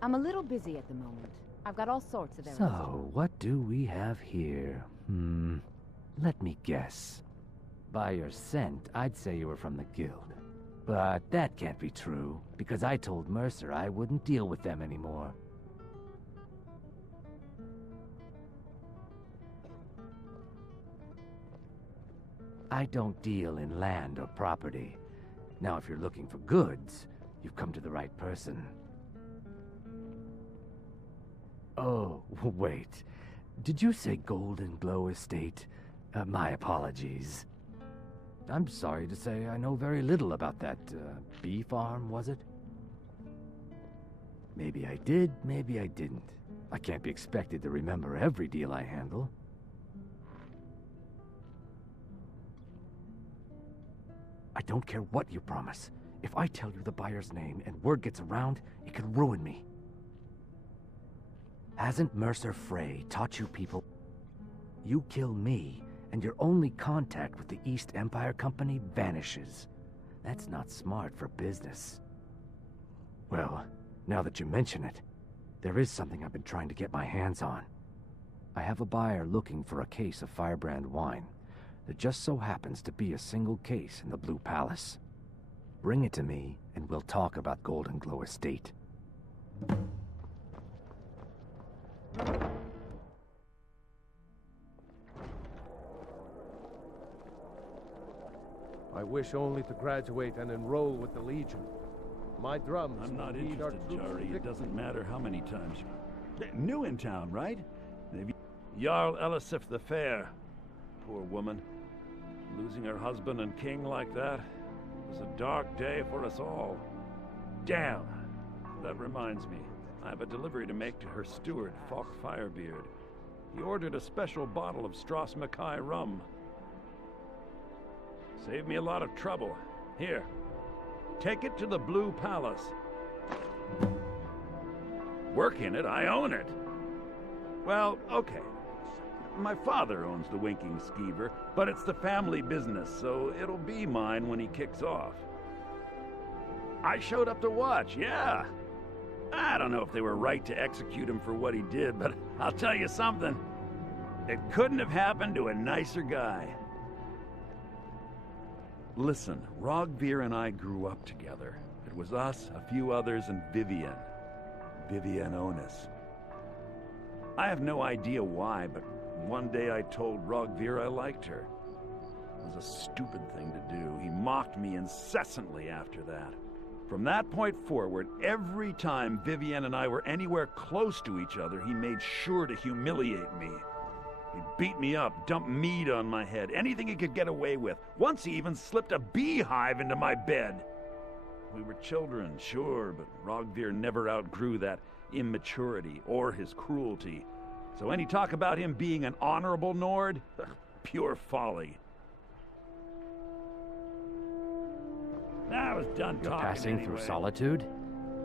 I'm a little busy at the moment. I've got all sorts of errands. So, what do we have here? Let me guess. By your scent, I'd say you were from the guild. But that can't be true, because I told Mercer I wouldn't deal with them anymore. I don't deal in land or property. Now, if you're looking for goods, you've come to the right person. Oh, wait. Did you say Golden Glow Estate? My apologies. I'm sorry to say I know very little about that, bee farm, was it? Maybe I did, maybe I didn't. I can't be expected to remember every deal I handle. I don't care what you promise. If I tell you the buyer's name and word gets around, it could ruin me. Hasn't Mercer Frey taught you people? You kill me, and your only contact with the East Empire Company vanishes. That's not smart for business. Well, now that you mention it, there is something I've been trying to get my hands on. I have a buyer looking for a case of Firebrand wine. There just so happens to be a single case in the Blue Palace. Bring it to me, and we'll talk about Golden Glow Estate. I wish only to graduate and enroll with the Legion. My drums. I'm not lead our interested, troops to Jari. It victory. doesn't matter how many times you... New in town, right? Maybe... Jarl Elisif the Fair. Poor woman. Losing her husband and king like that was a dark day for us all. Damn! That reminds me. I have a delivery to make to her steward, Falk Firebeard. He ordered a special bottle of Strass Mackay rum. Saved me a lot of trouble. Here. Take it to the Blue Palace. Work in it, I own it. Well, okay. My father owns the Winking Skeever, but it's the family business, so it'll be mine when he kicks off. I showed up to watch, yeah. I don't know if they were right to execute him for what he did, but I'll tell you something. It couldn't have happened to a nicer guy. Listen, Rogvir and I grew up together. It was us, a few others, and Vivian. Vivian Onus. I have no idea why, but one day I told Rogvir I liked her. It was a stupid thing to do. He mocked me incessantly after that. From that point forward, every time Vivian and I were anywhere close to each other, he made sure to humiliate me. He beat me up, dumped meat on my head, anything he could get away with. Once he even slipped a beehive into my bed. We were children, sure, but Rogvir never outgrew that immaturity or his cruelty. So any talk about him being an honorable Nord? Pure folly. I was done You're talking passing anyway. through Solitude?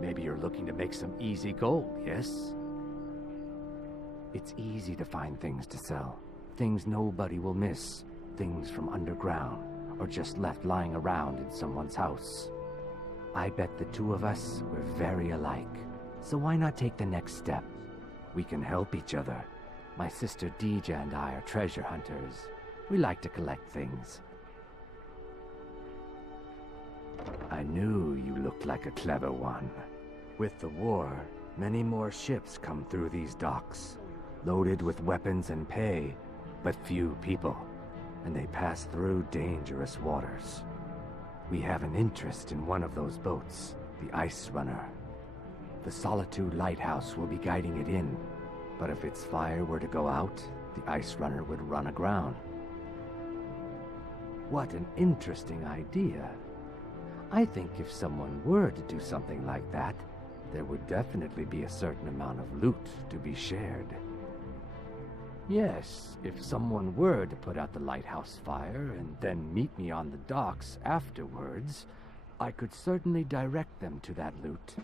Maybe you're looking to make some easy gold, yes? It's easy to find things to sell. Things nobody will miss. Things from underground, or just left lying around in someone's house. I bet the two of us were very alike. So why not take the next step? We can help each other. My sister Deja and I are treasure hunters. We like to collect things. I knew you looked like a clever one. With the war, many more ships come through these docks, loaded with weapons and pay, but few people, and they pass through dangerous waters. We have an interest in one of those boats, the Ice Runner. The Solitude Lighthouse will be guiding it in, but if its fire were to go out, the Ice Runner would run aground. What an interesting idea. I think if someone were to do something like that, there would definitely be a certain amount of loot to be shared. Yes, if someone were to put out the lighthouse fire and then meet me on the docks afterwards, I could certainly direct them to that loot.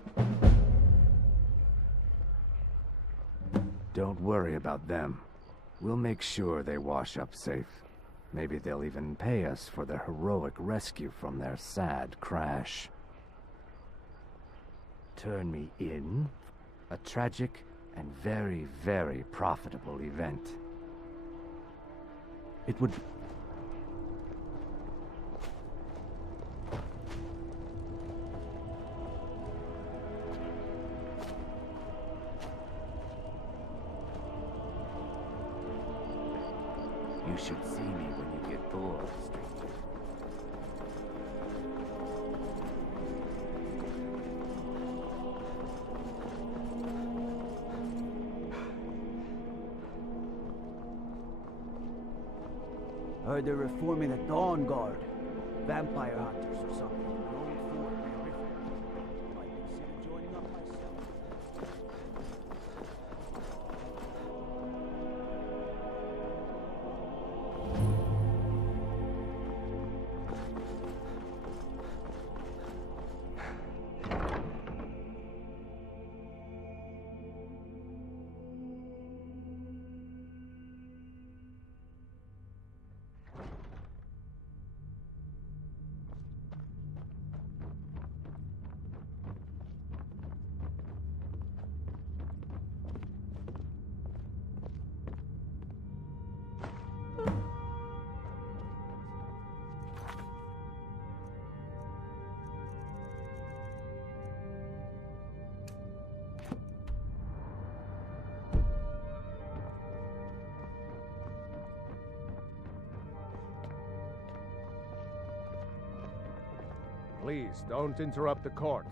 Don't worry about them. We'll make sure they wash up safe. Maybe they'll even pay us for their heroic rescue from their sad crash. Turn me in? A tragic and very, very profitable event. It would... You should see me when you get bored, stranger. Heard they're reforming the Dawn Guard. Vampire hunters or something. An old fort by a river. Might consider joining up myself. Please, don't interrupt the court.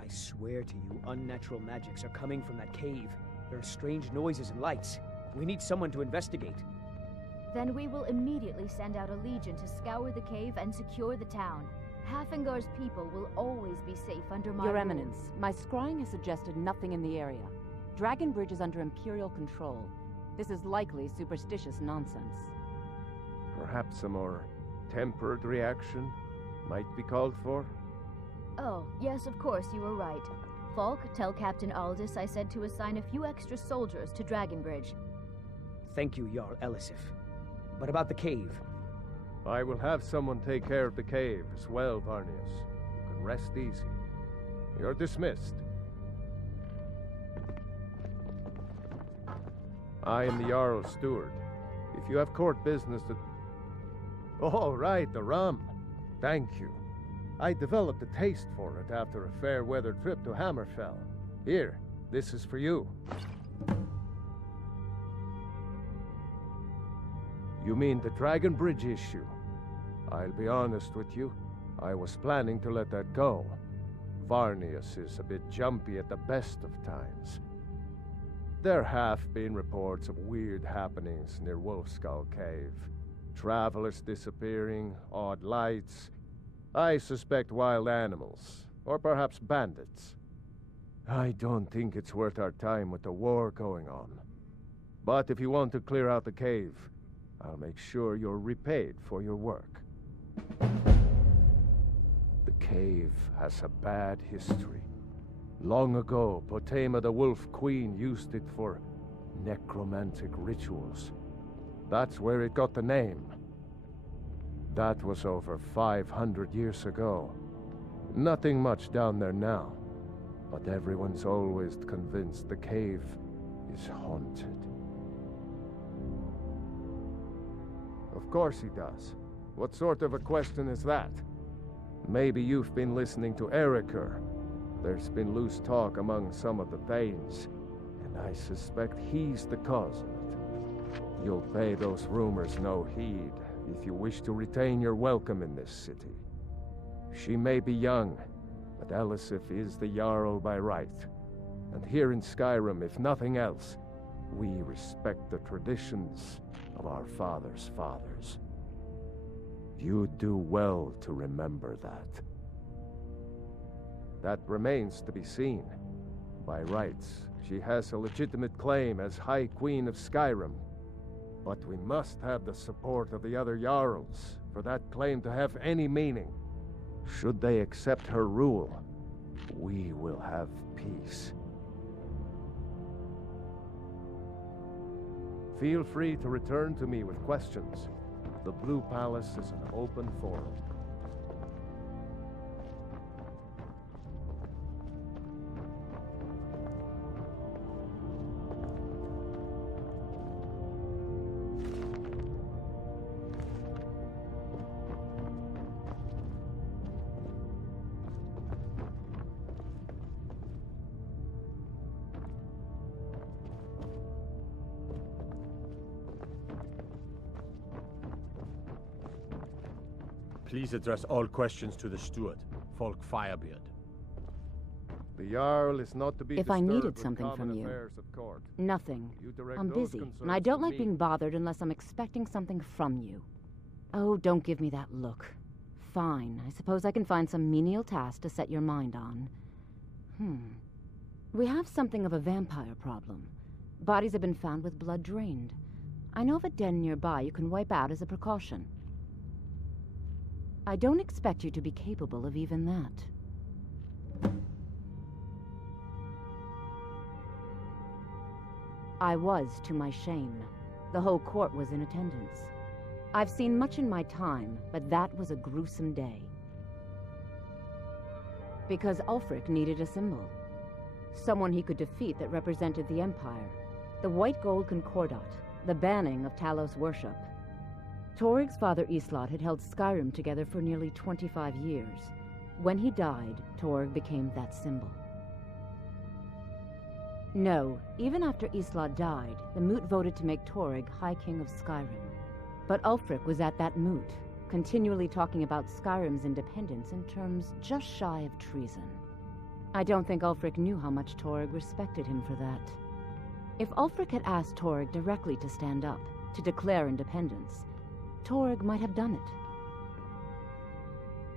I swear to you, unnatural magics are coming from that cave. There are strange noises and lights. We need someone to investigate. Then we will immediately send out a legion to scour the cave and secure the town. Hafingar's people will always be safe under my Your rule. Eminence, my scrying has suggested nothing in the area. Dragon Bridge is under Imperial control. This is likely superstitious nonsense. Perhaps a more tempered reaction might be called for? Oh, yes, of course, you were right. Falk, tell Captain Aldous I said to assign a few extra soldiers to Dragon Bridge. Thank you, Jarl Elisif. But about the cave? I will have someone take care of the cave as well, Varnius. You can rest easy. You're dismissed. I am the Jarl's steward. If you have court business to... Oh, right, the rum. Thank you. I developed a taste for it after a fair-weather trip to Hammerfell. Here, this is for you. You mean the Dragon Bridge issue? I'll be honest with you. I was planning to let that go. Varnius is a bit jumpy at the best of times. There have been reports of weird happenings near Wolfskull Cave. Travelers disappearing, odd lights. I suspect wild animals, or perhaps bandits. I don't think it's worth our time with the war going on. But if you want to clear out the cave, I'll make sure you're repaid for your work. The cave has a bad history. Long ago, Potema the Wolf Queen used it for necromantic rituals. That's where it got the name. That was over 500 years ago. Nothing much down there now, but everyone's always convinced the cave is haunted. Of course he does. What sort of a question is that? Maybe you've been listening to Eriker. There's been loose talk among some of the Thanes, and I suspect he's the cause of it. You'll pay those rumors no heed if you wish to retain your welcome in this city. She may be young, but Elisif is the Jarl by right. And here in Skyrim, if nothing else, we respect the traditions of our fathers' fathers. You do well to remember that. That remains to be seen. By rights, she has a legitimate claim as High Queen of Skyrim. But we must have the support of the other Jarls for that claim to have any meaning. Should they accept her rule, we will have peace. Feel free to return to me with questions. The Blue Palace is an open forum. Please address all questions to the steward, Folk Firebeard. The Jarl is not to be If I disturbed needed with something common from you. affairs of court. Nothing. You direct I'm those busy, and concerns I don't to like me. being bothered unless I'm expecting something from you. Oh, don't give me that look. Fine, I suppose I can find some menial task to set your mind on. We have something of a vampire problem. Bodies have been found with blood drained. I know of a den nearby you can wipe out as a precaution. I don't expect you to be capable of even that. I was, to my shame. The whole court was in attendance. I've seen much in my time, but that was a gruesome day. Because Ulfric needed a symbol. Someone he could defeat that represented the Empire. The white gold concordat, the banning of Talos worship. Toryg's father Islot had held Skyrim together for nearly 25 years. When he died, Toryg became that symbol. No, even after Islot died, the Moot voted to make Toryg High King of Skyrim. But Ulfric was at that Moot, continually talking about Skyrim's independence in terms just shy of treason. I don't think Ulfric knew how much Toryg respected him for that. If Ulfric had asked Toryg directly to stand up, to declare independence, Toryg might have done it.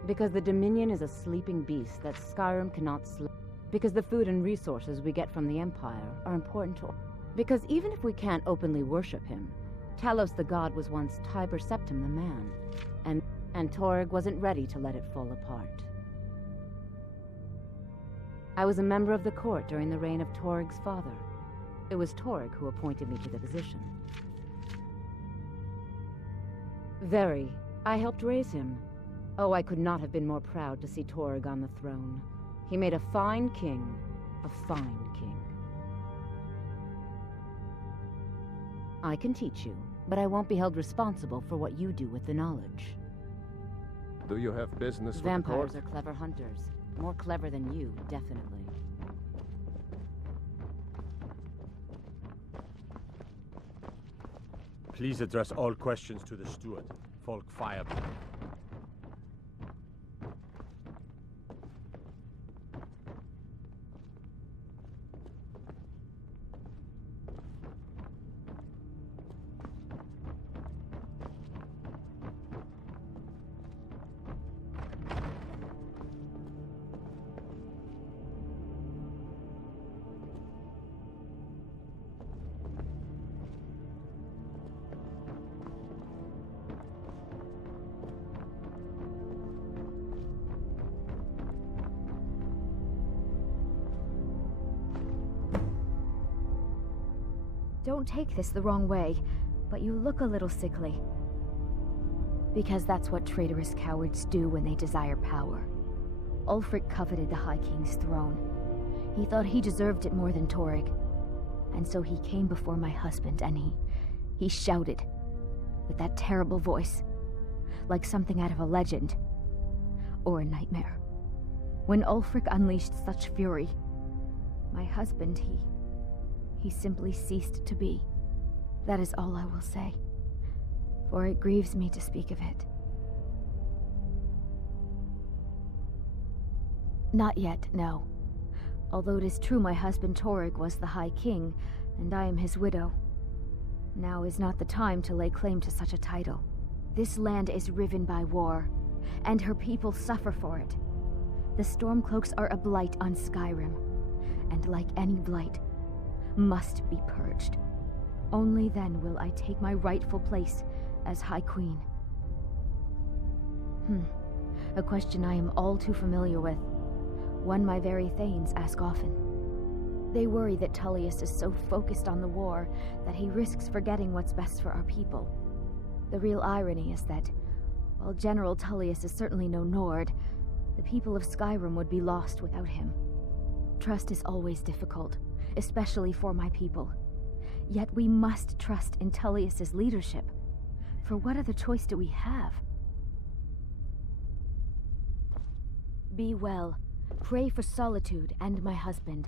Because the Dominion is a sleeping beast that Skyrim cannot sleep. Because the food and resources we get from the Empire are important to... Because even if we can't openly worship him, Talos the god was once Tiber Septim the man, and Toryg wasn't ready to let it fall apart. I was a member of the court during the reign of Toryg's father. It was Toryg who appointed me to the position. Very. I helped raise him. Oh, I could not have been more proud to see Toryg on the throne. He made a fine king, a fine king. I can teach you, but I won't be held responsible for what you do with the knowledge. Do you have business with the Vampires court? are clever hunters. More clever than you, definitely. Please address all questions to the steward, Folk Firebeard. Don't take this the wrong way, but you look a little sickly. Because that's what traitorous cowards do when they desire power. Ulfric coveted the High King's throne. He thought he deserved it more than Toryg. And so he came before my husband and he shouted, with that terrible voice, like something out of a legend, or a nightmare. When Ulfric unleashed such fury, my husband, he simply ceased to be. That is all I will say, for it grieves me to speak of it. Not yet, no. Although it is true my husband Toryg was the High King, and I am his widow. Now is not the time to lay claim to such a title. This land is riven by war, and her people suffer for it. The Stormcloaks are a blight on Skyrim, and like any blight, must be purged. Only then will I take my rightful place as High Queen. A question I am all too familiar with. One my very Thanes ask often. They worry that Tullius is so focused on the war that he risks forgetting what's best for our people. The real irony is that, while General Tullius is certainly no Nord, the people of Skyrim would be lost without him. Trust is always difficult, especially for my people. Yet we must trust in Tullius's leadership. For what other choice do we have? Be well. Pray for Solitude and my husband.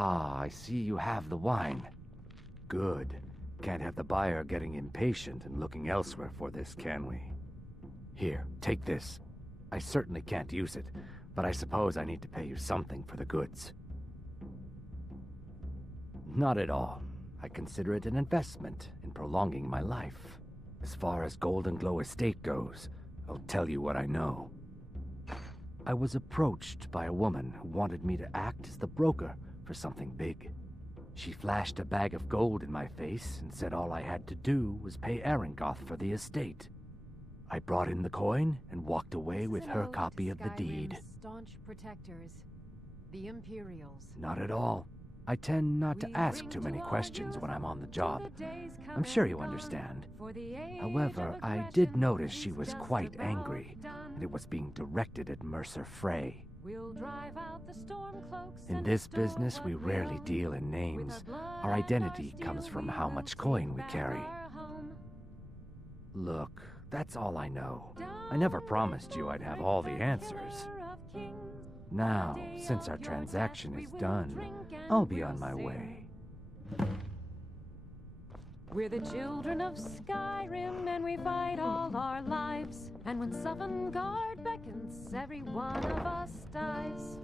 Ah, I see you have the wine. Good. Can't have the buyer getting impatient and looking elsewhere for this, can we? Here, take this. I certainly can't use it, but I suppose I need to pay you something for the goods. Not at all. I consider it an investment in prolonging my life. As far as Golden Glow Estate goes, I'll tell you what I know. I was approached by a woman who wanted me to act as the broker for something big. She flashed a bag of gold in my face and said all I had to do was pay Arangoth for the estate. I brought in the coin and walked away with her copy of the deed. Staunch protectors, the Imperials. Not at all. I tend not to ask too many questions when I'm on the job. I'm sure you understand. However, I did notice she was quite angry, and it was being directed at Mercer Frey. In this business, we rarely deal in names. Our identity comes from how much coin we carry. Look, that's all I know. I never promised you I'd have all the answers. Now, since our transaction is done, I'll be on my way. We're the children of Skyrim, and we fight all our lives. And when Sovngarde beckons, every one of us dies.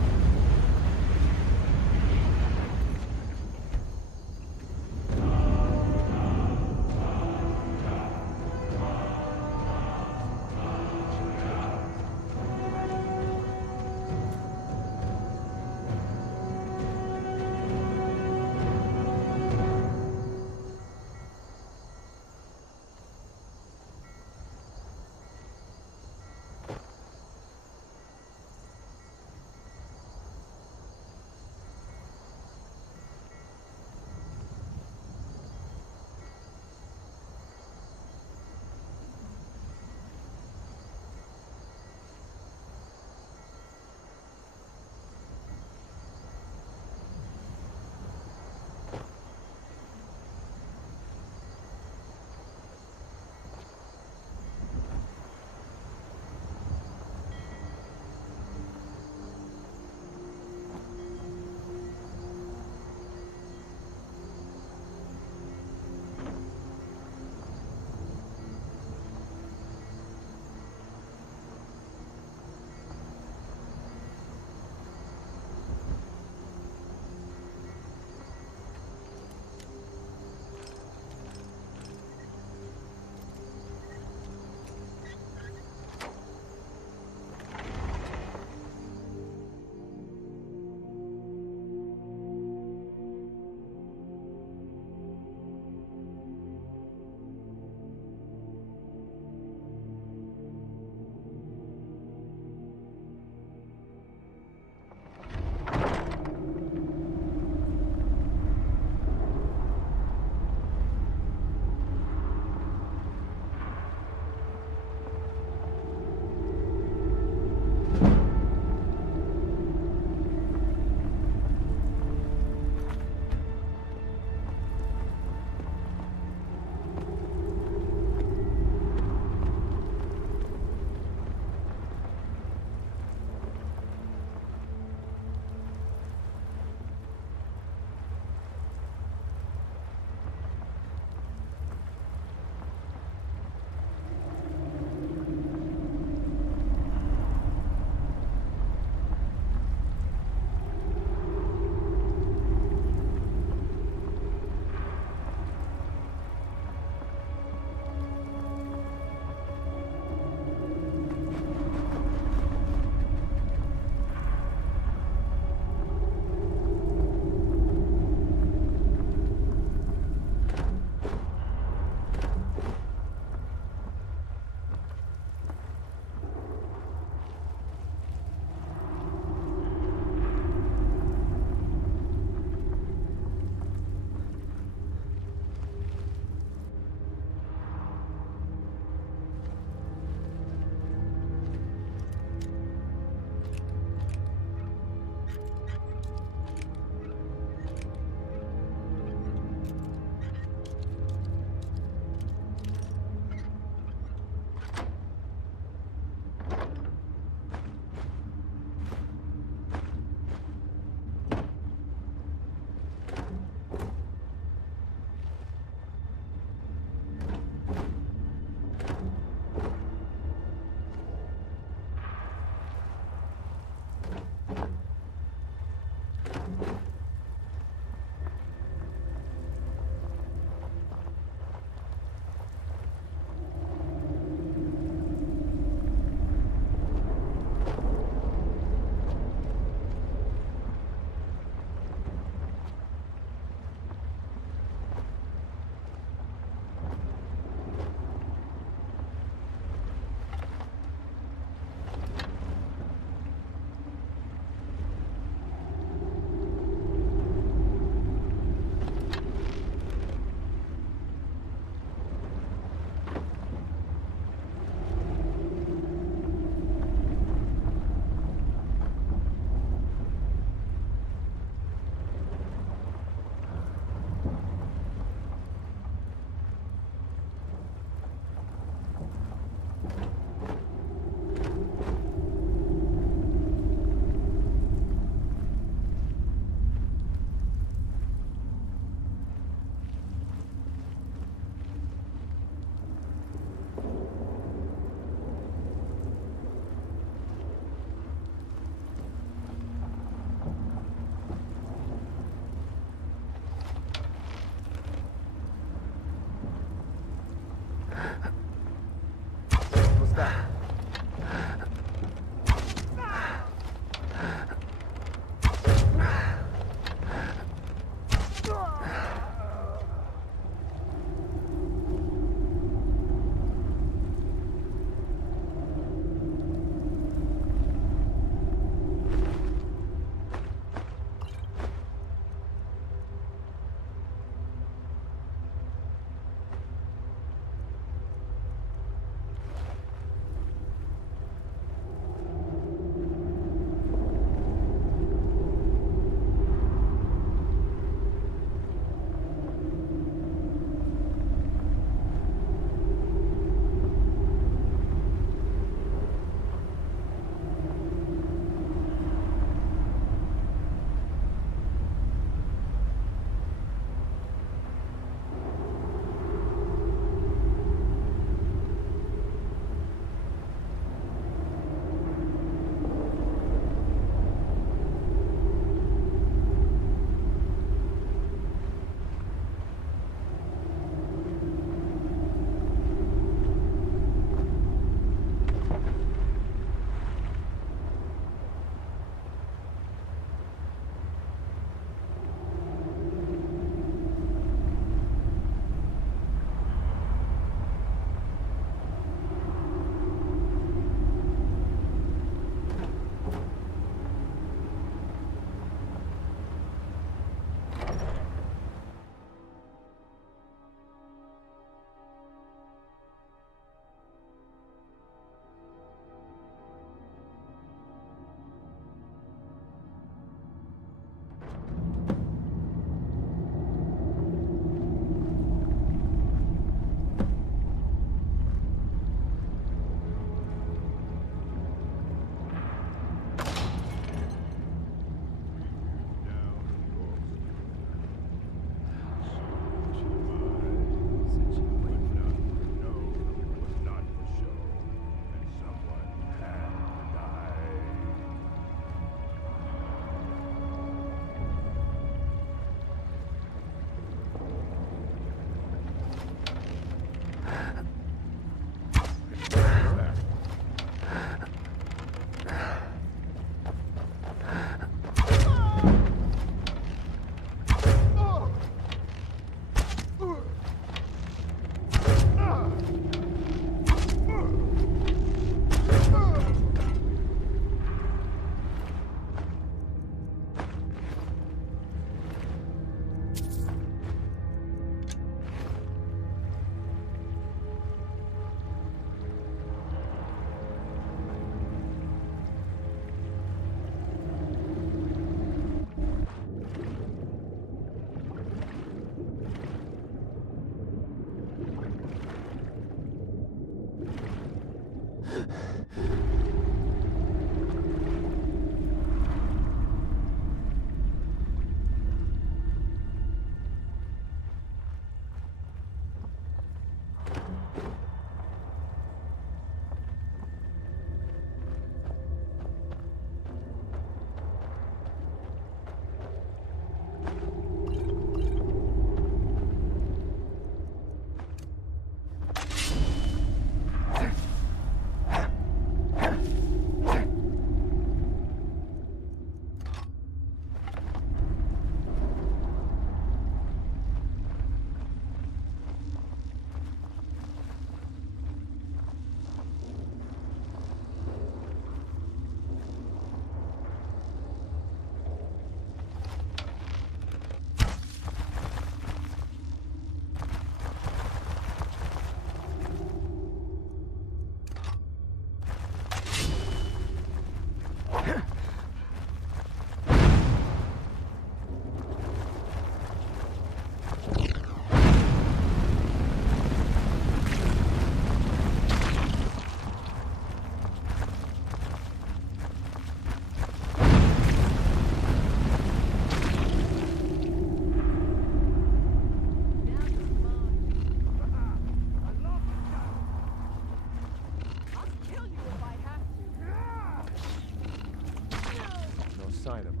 Sign of him.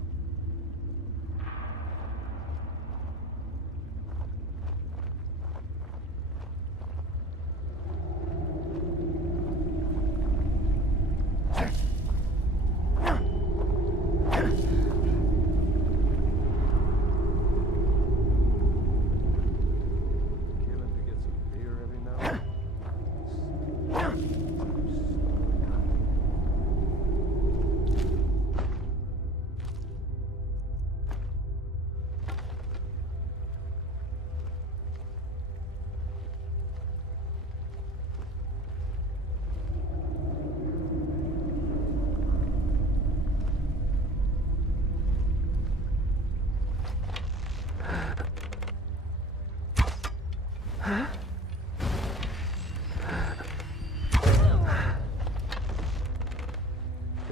Killing to get some beer every now and then.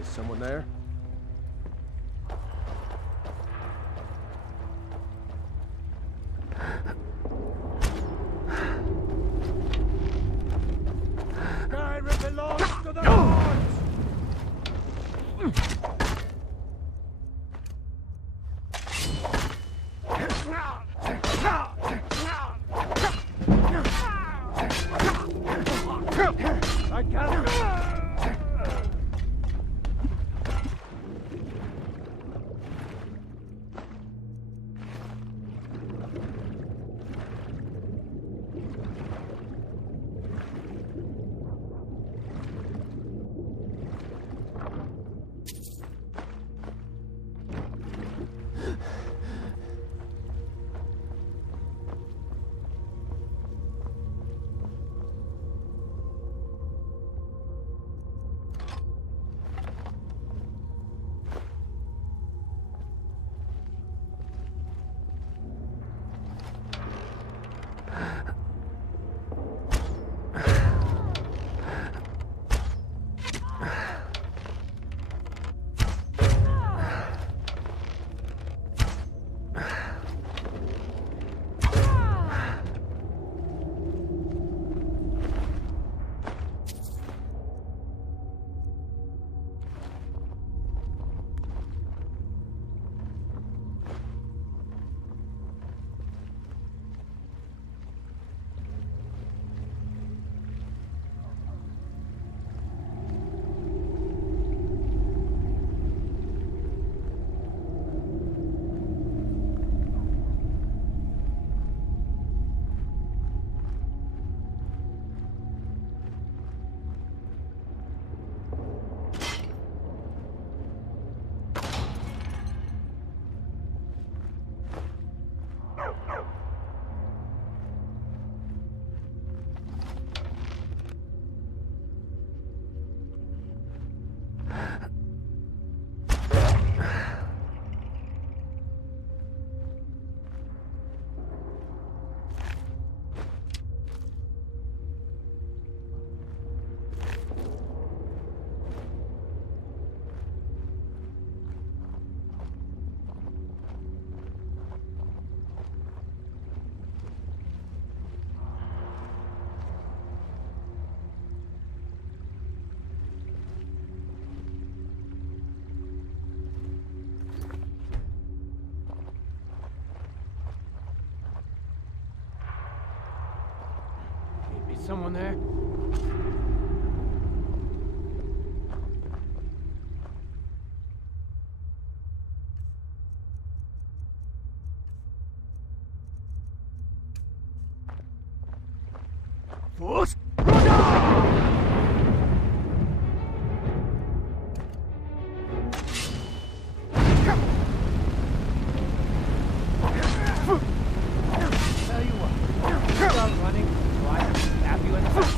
Is someone there? Skyrim belongs to the Lords! I can't. Someone there? Force! Tell you what, stop running, so I can stab you in the face.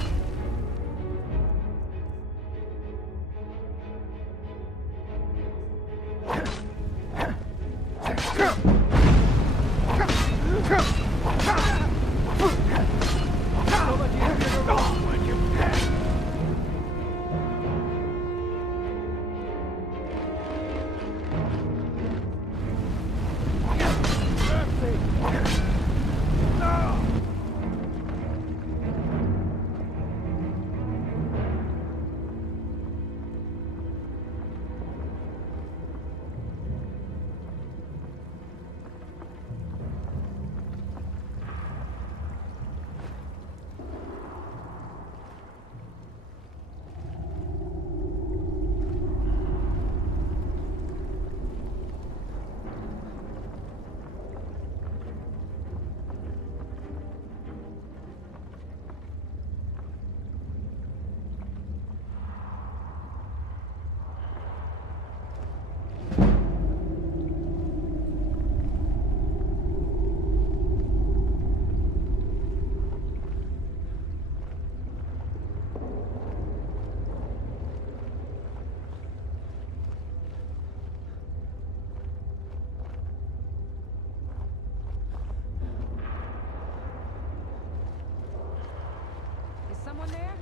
Someone there?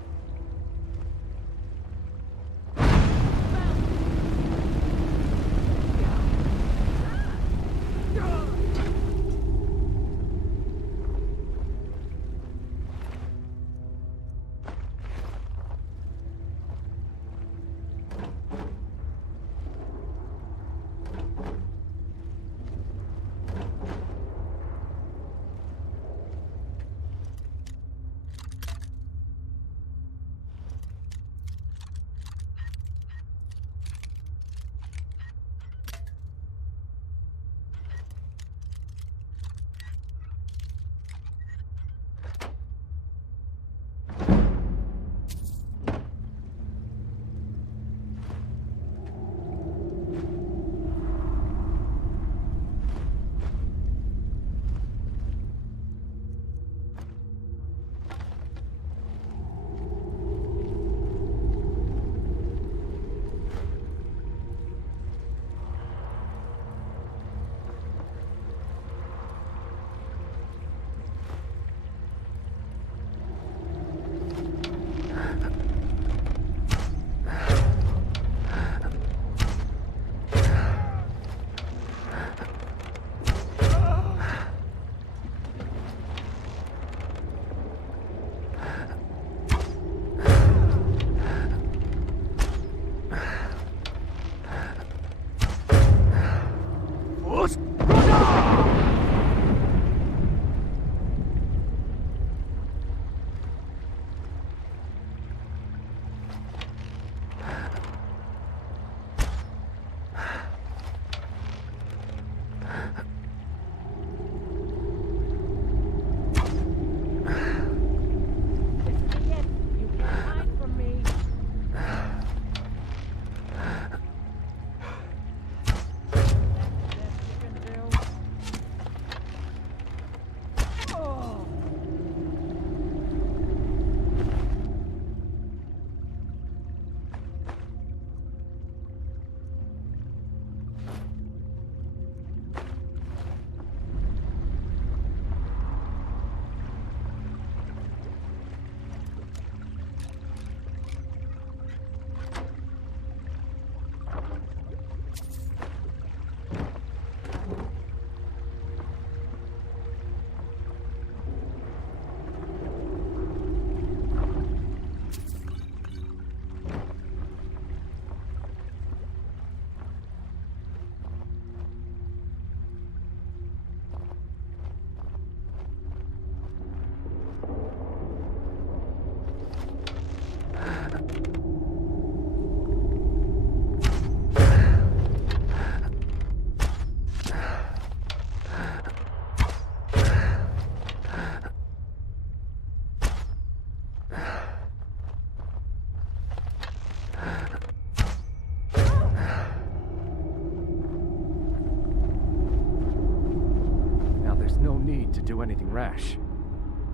do anything rash.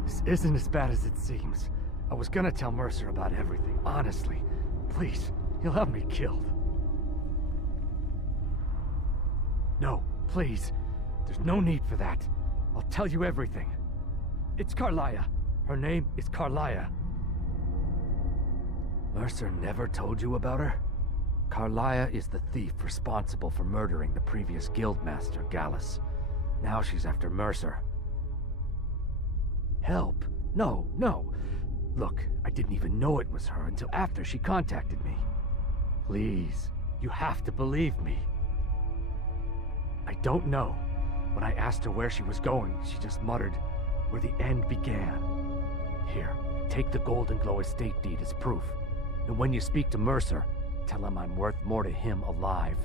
This isn't as bad as it seems. I was gonna tell Mercer about everything, honestly. Please, he'll have me killed. No, please. There's no need for that. I'll tell you everything. It's Carlia. Her name is Carlia. Mercer never told you about her? Carlia is the thief responsible for murdering the previous guildmaster, Gallus. Now she's after Mercer. Help? No, no. Look, I didn't even know it was her until after she contacted me. Please, you have to believe me. I don't know. When I asked her where she was going, she just muttered, where the end began. Here, take the Golden Glow estate deed as proof. And when you speak to Mercer, tell him I'm worth more to him alive.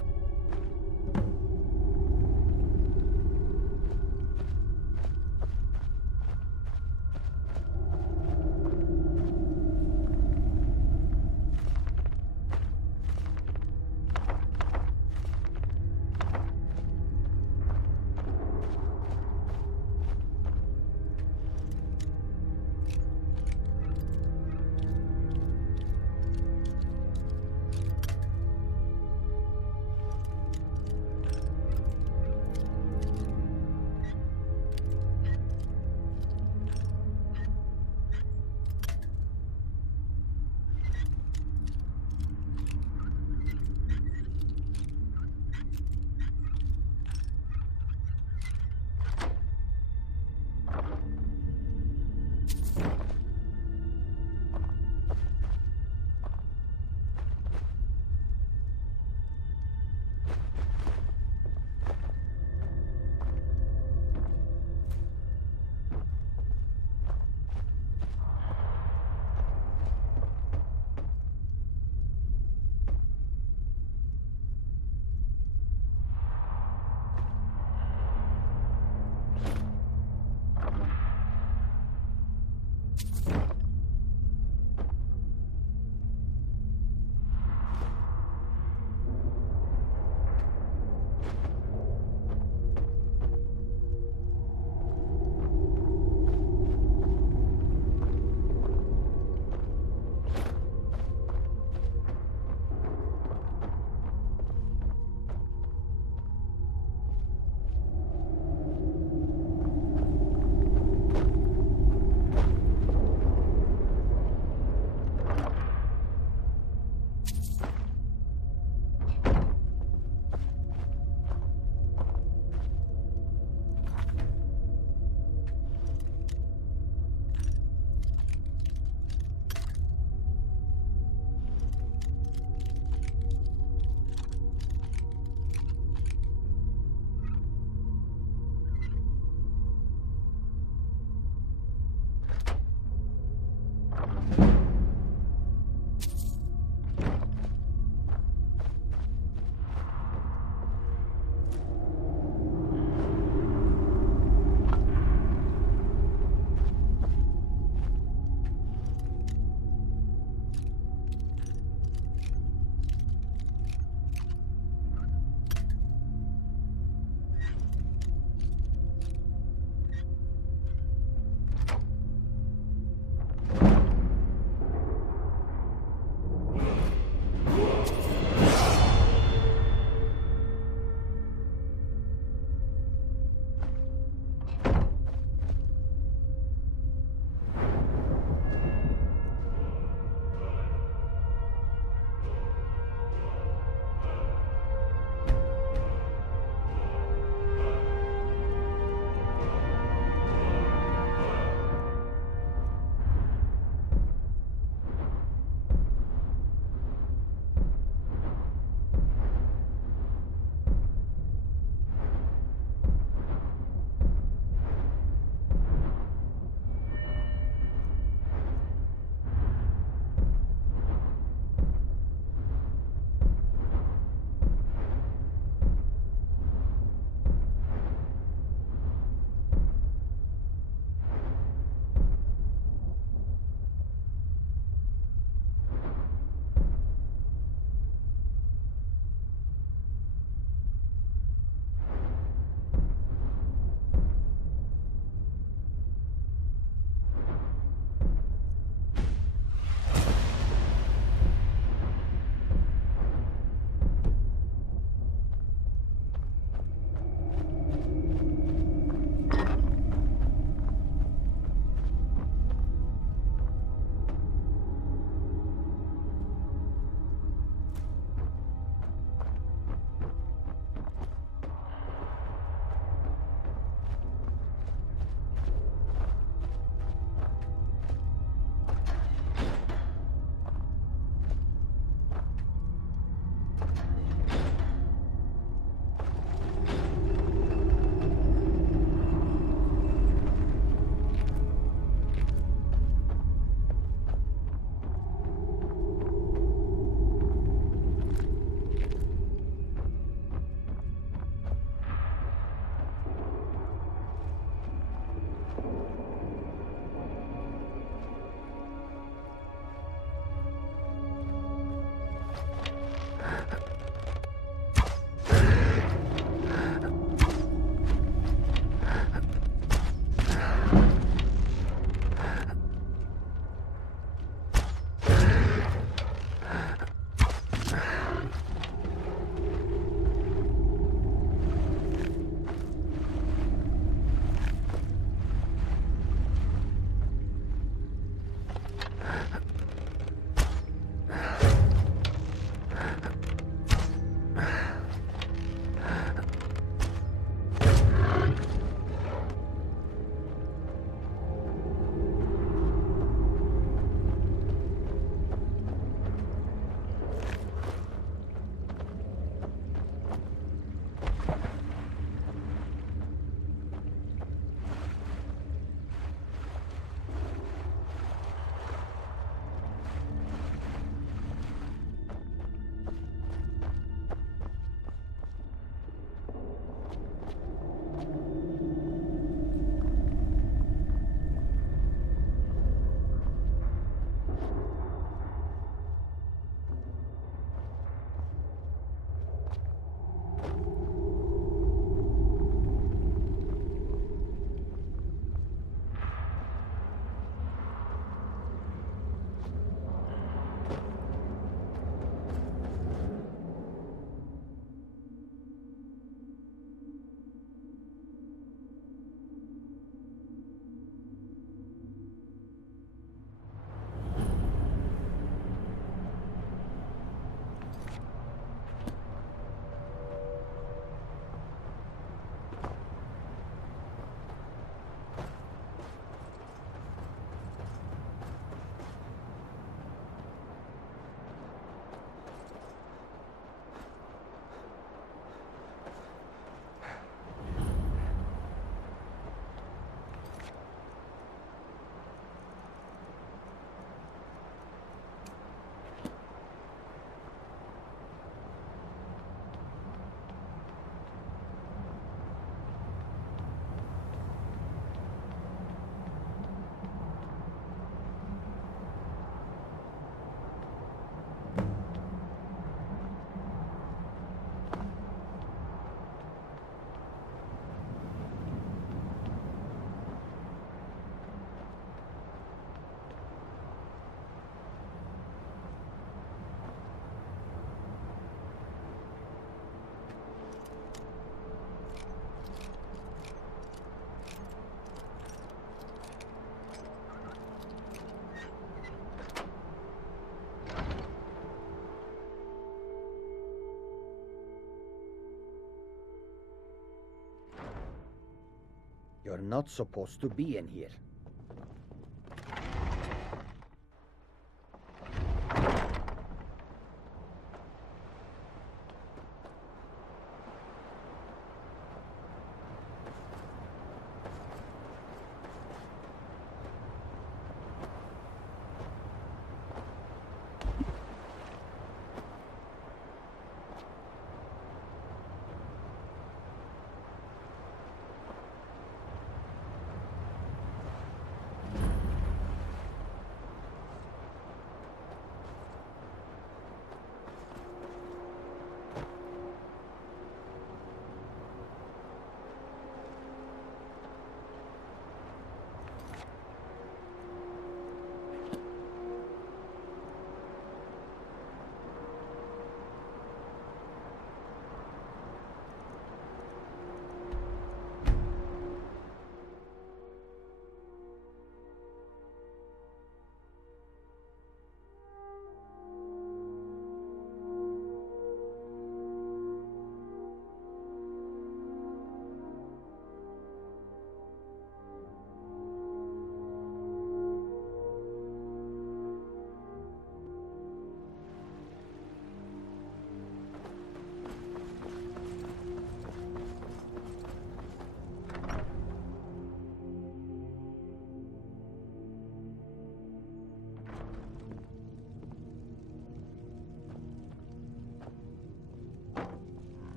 You're not supposed to be in here.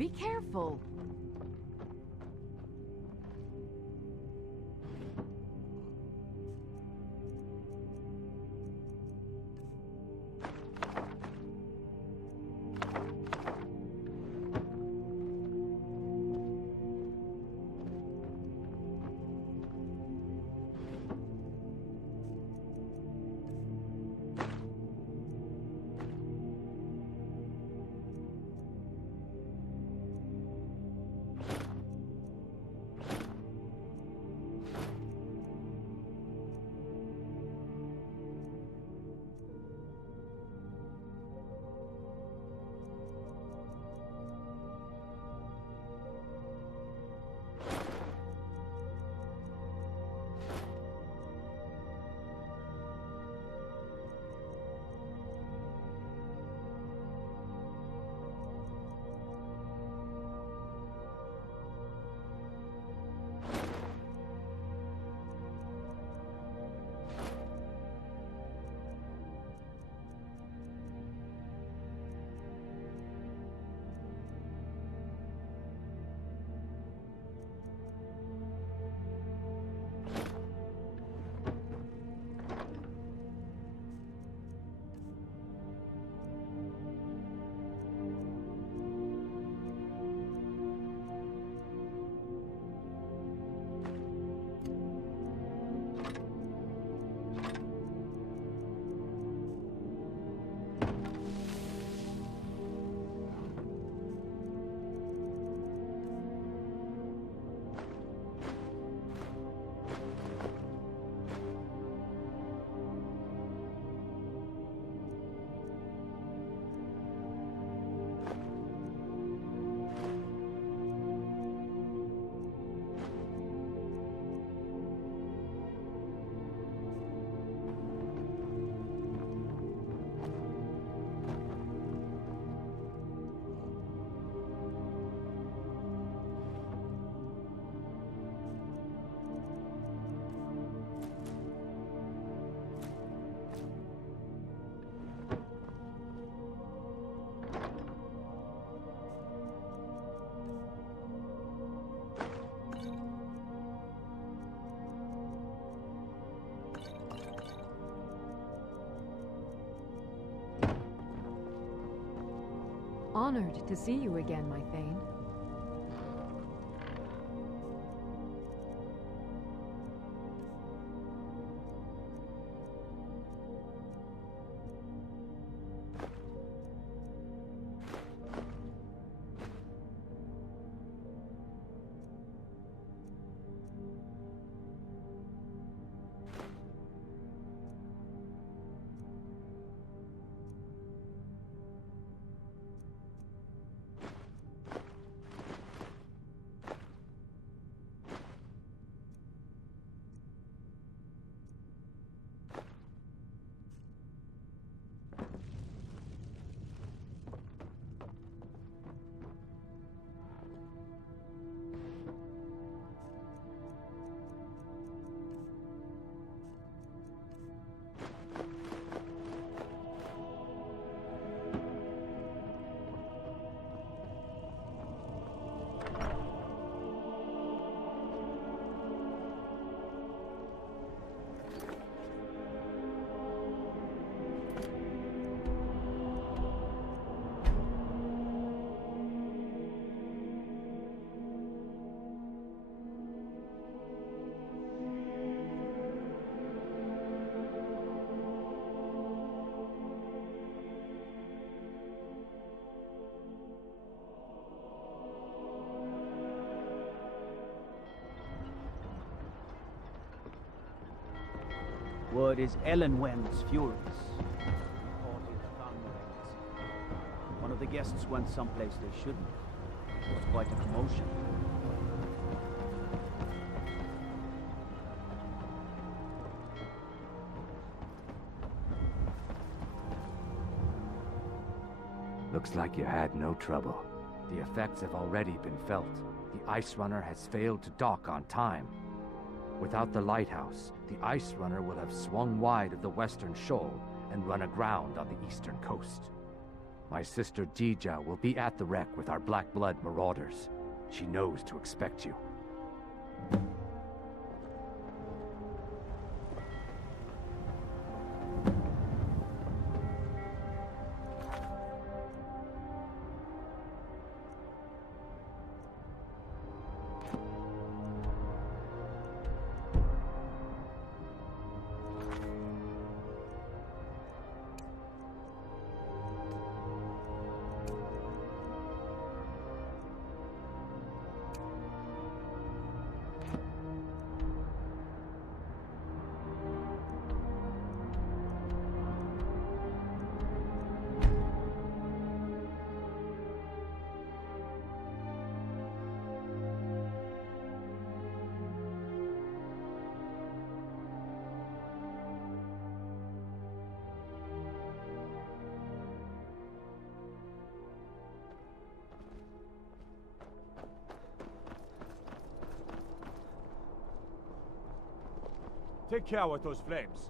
Be careful. Honored to see you again, my Thane. Word is Ellenwen's furious. Party the Thunderings. One of the guests went someplace they shouldn't. It was quite a commotion. Looks like you had no trouble. The effects have already been felt. The Ice Runner has failed to dock on time. Without the lighthouse, the Ice Runner will have swung wide of the western shoal and run aground on the eastern coast. My sister Dija will be at the wreck with our Black Blood marauders. She knows to expect you. Take care with those flames.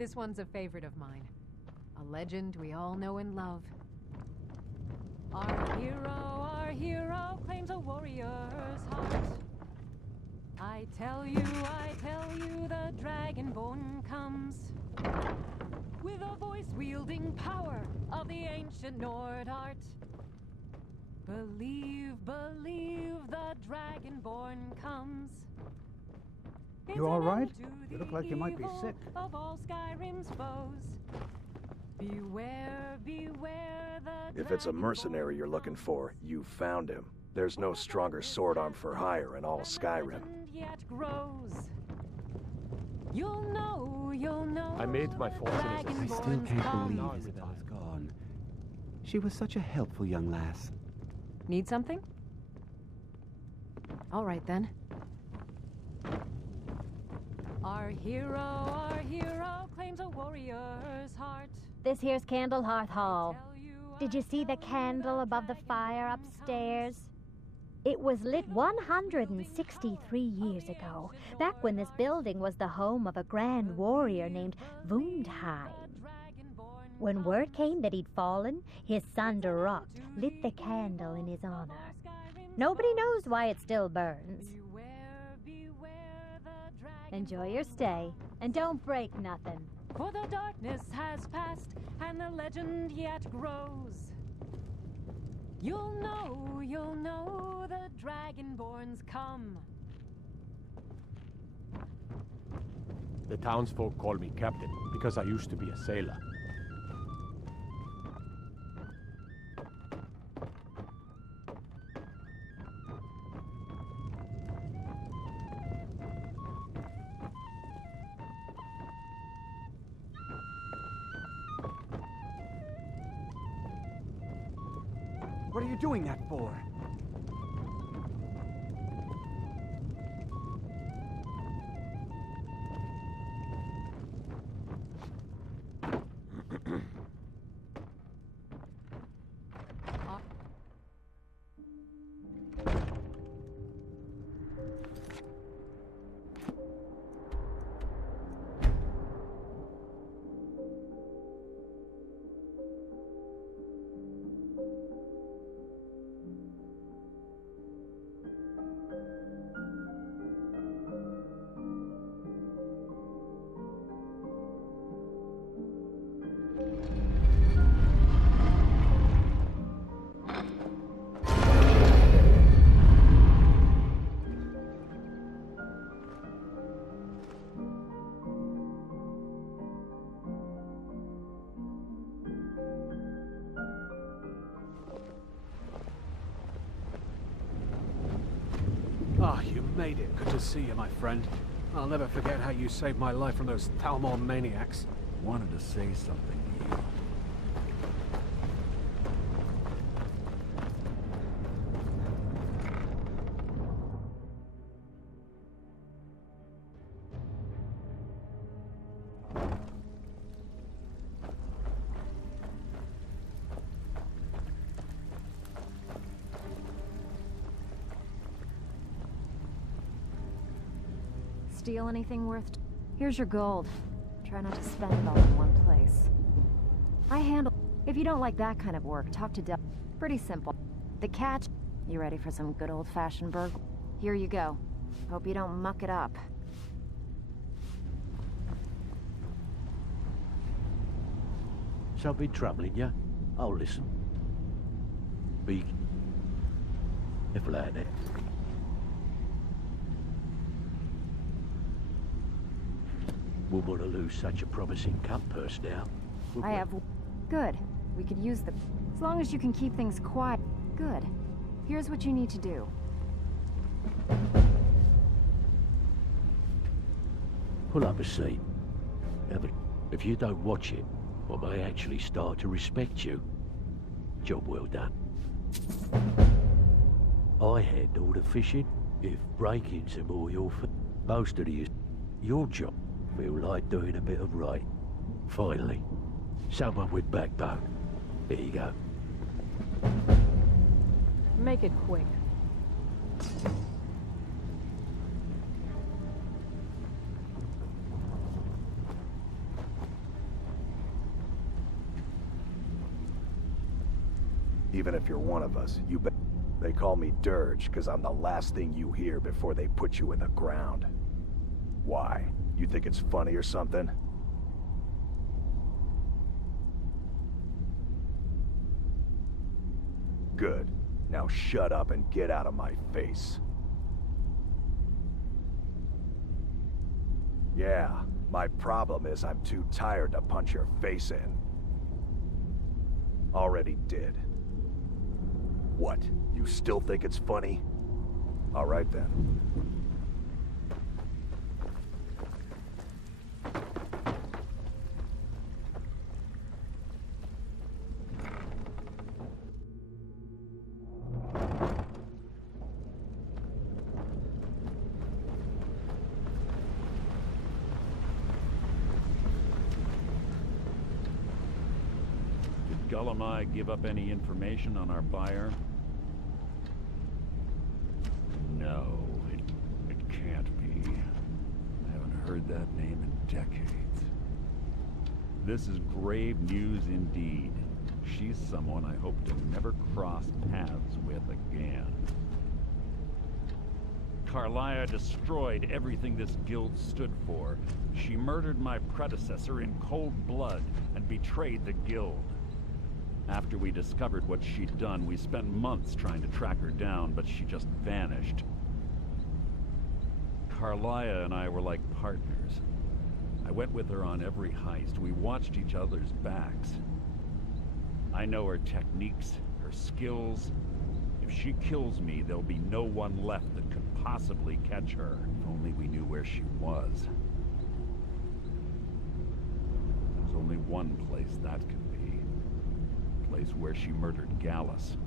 This one's a favorite of mine. A legend we all know and love. Our hero claims a warrior's heart. I tell you, the Dragonborn comes with a voice-wielding power of the ancient Nord art. Believe, the Dragonborn comes. You all right? You look like you might be sick. Of all Skyrim's foes. Beware the If it's a mercenary you're looking for, you found him. There's no stronger sword arm for hire in all Skyrim. Yet grows. You'll know. I made my fortune as a I still can't believe Isabella's gone. She was such a helpful young lass. Need something? All right then. Our hero claims a warrior's heart. This here's Candlehearth Hall. Did you see the candle above the fire upstairs? It was lit 163 years ago, back when this building was the home of a grand warrior named Wundheim. When word came that he'd fallen, his son Durok lit the candle in his honor. Nobody knows why it still burns. Enjoy your stay, and don't break nothing. For the darkness has passed, and the legend yet grows. You'll know the Dragonborns come. The townsfolk call me captain because I used to be a sailor. What are you doing that for? Ah, you made it. Good to see you, my friend. I'll never forget how you saved my life from those Talmor maniacs. Wanted to say something to you. Steal anything worth... Here's your gold. Try not to spend it all in one place. I handle... If you don't like that kind of work, talk to Del... Pretty simple. The catch... You ready for some good old-fashioned burg? Here you go. Hope you don't muck it up. Something troubling you? I'll listen. Be careful out there. Wouldn't want to lose such a promising cut purse now. I have... Good. We could use the... As long as you can keep things quiet. Good. Here's what you need to do. Pull up a seat. If you don't watch it, I may actually start to respect you. Job well done. I handle the fishing. If break-ins are more your... Most of your job. Feel like doing a bit of right. Finally. Someone with backbone. Here you go. Make it quick. Even if you're one of us, you bet. They call me Dirge because I'm the last thing you hear before they put you in the ground. Why? You think it's funny or something? Good. Now shut up and get out of my face. Yeah, my problem is I'm too tired to punch your face in. Already did. What? You still think it's funny? All right then. Gullumai give up any information on our buyer? No, it can't be. I haven't heard that name in decades. This is grave news indeed. She's someone I hope to never cross paths with again. Carlia destroyed everything this guild stood for. She murdered my predecessor in cold blood and betrayed the guild. After we discovered what she'd done, we spent months trying to track her down, but she just vanished. Carlia and I were like partners. I went with her on every heist. We watched each other's backs. I know her techniques, her skills. If she kills me, there'll be no one left that could possibly catch her. If only we knew where she was. There's only one place that could be. A place where she murdered Gallus.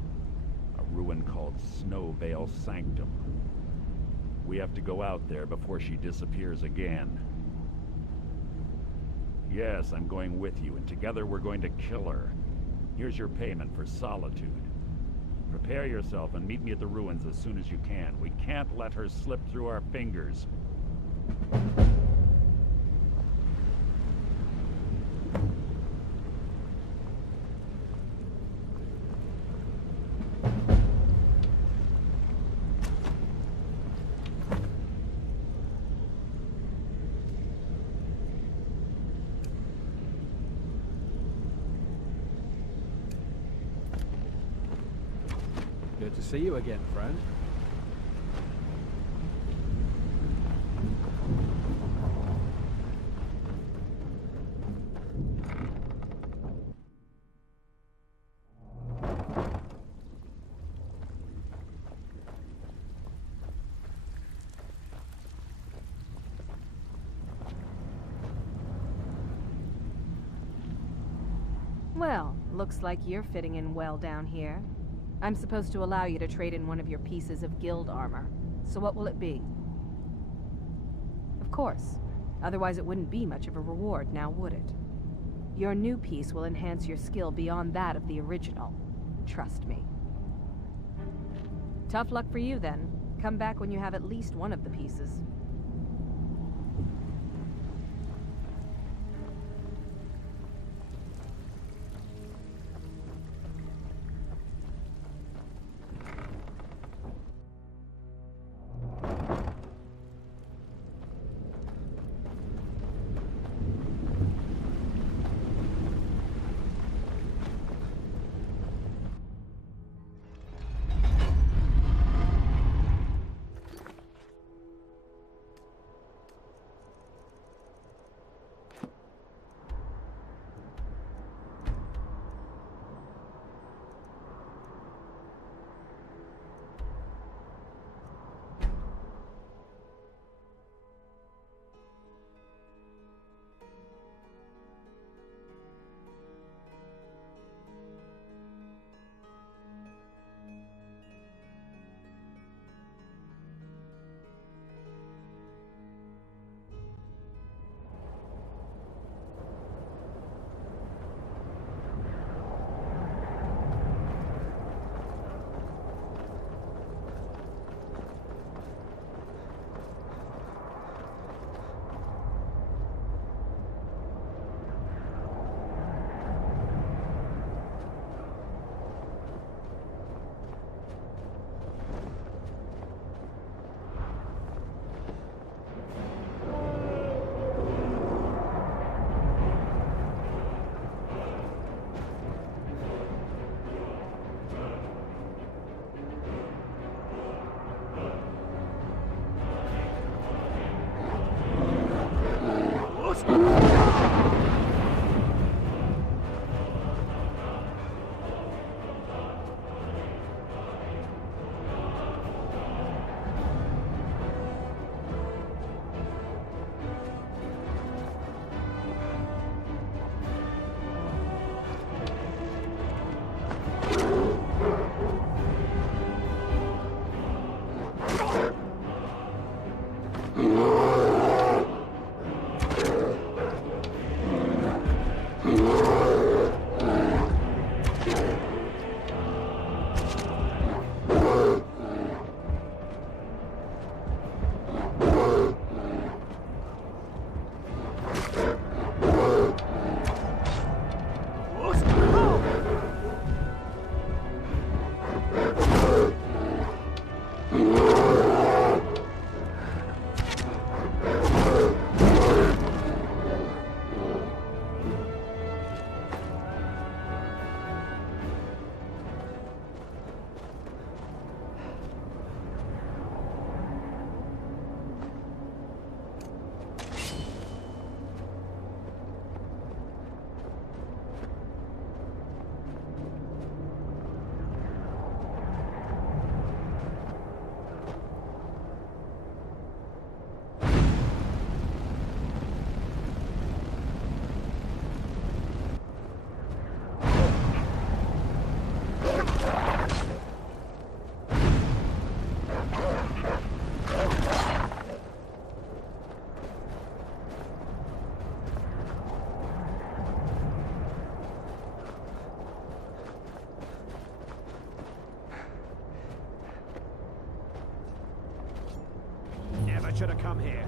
A ruin called Snowvale Sanctum. We have to go out there before she disappears again. Yes, I'm going with you, and together we're going to kill her. Here's your payment for solitude. Prepare yourself and meet me at the ruins as soon as you can. We can't let her slip through our fingers. Good to see you again, friend. Well, looks like you're fitting in well down here. I'm supposed to allow you to trade in one of your pieces of guild armor. So what will it be? Of course. Otherwise it wouldn't be much of a reward, now would it? Your new piece will enhance your skill beyond that of the original. Trust me. Tough luck for you then. Come back when you have at least one of the pieces. Never should have come here.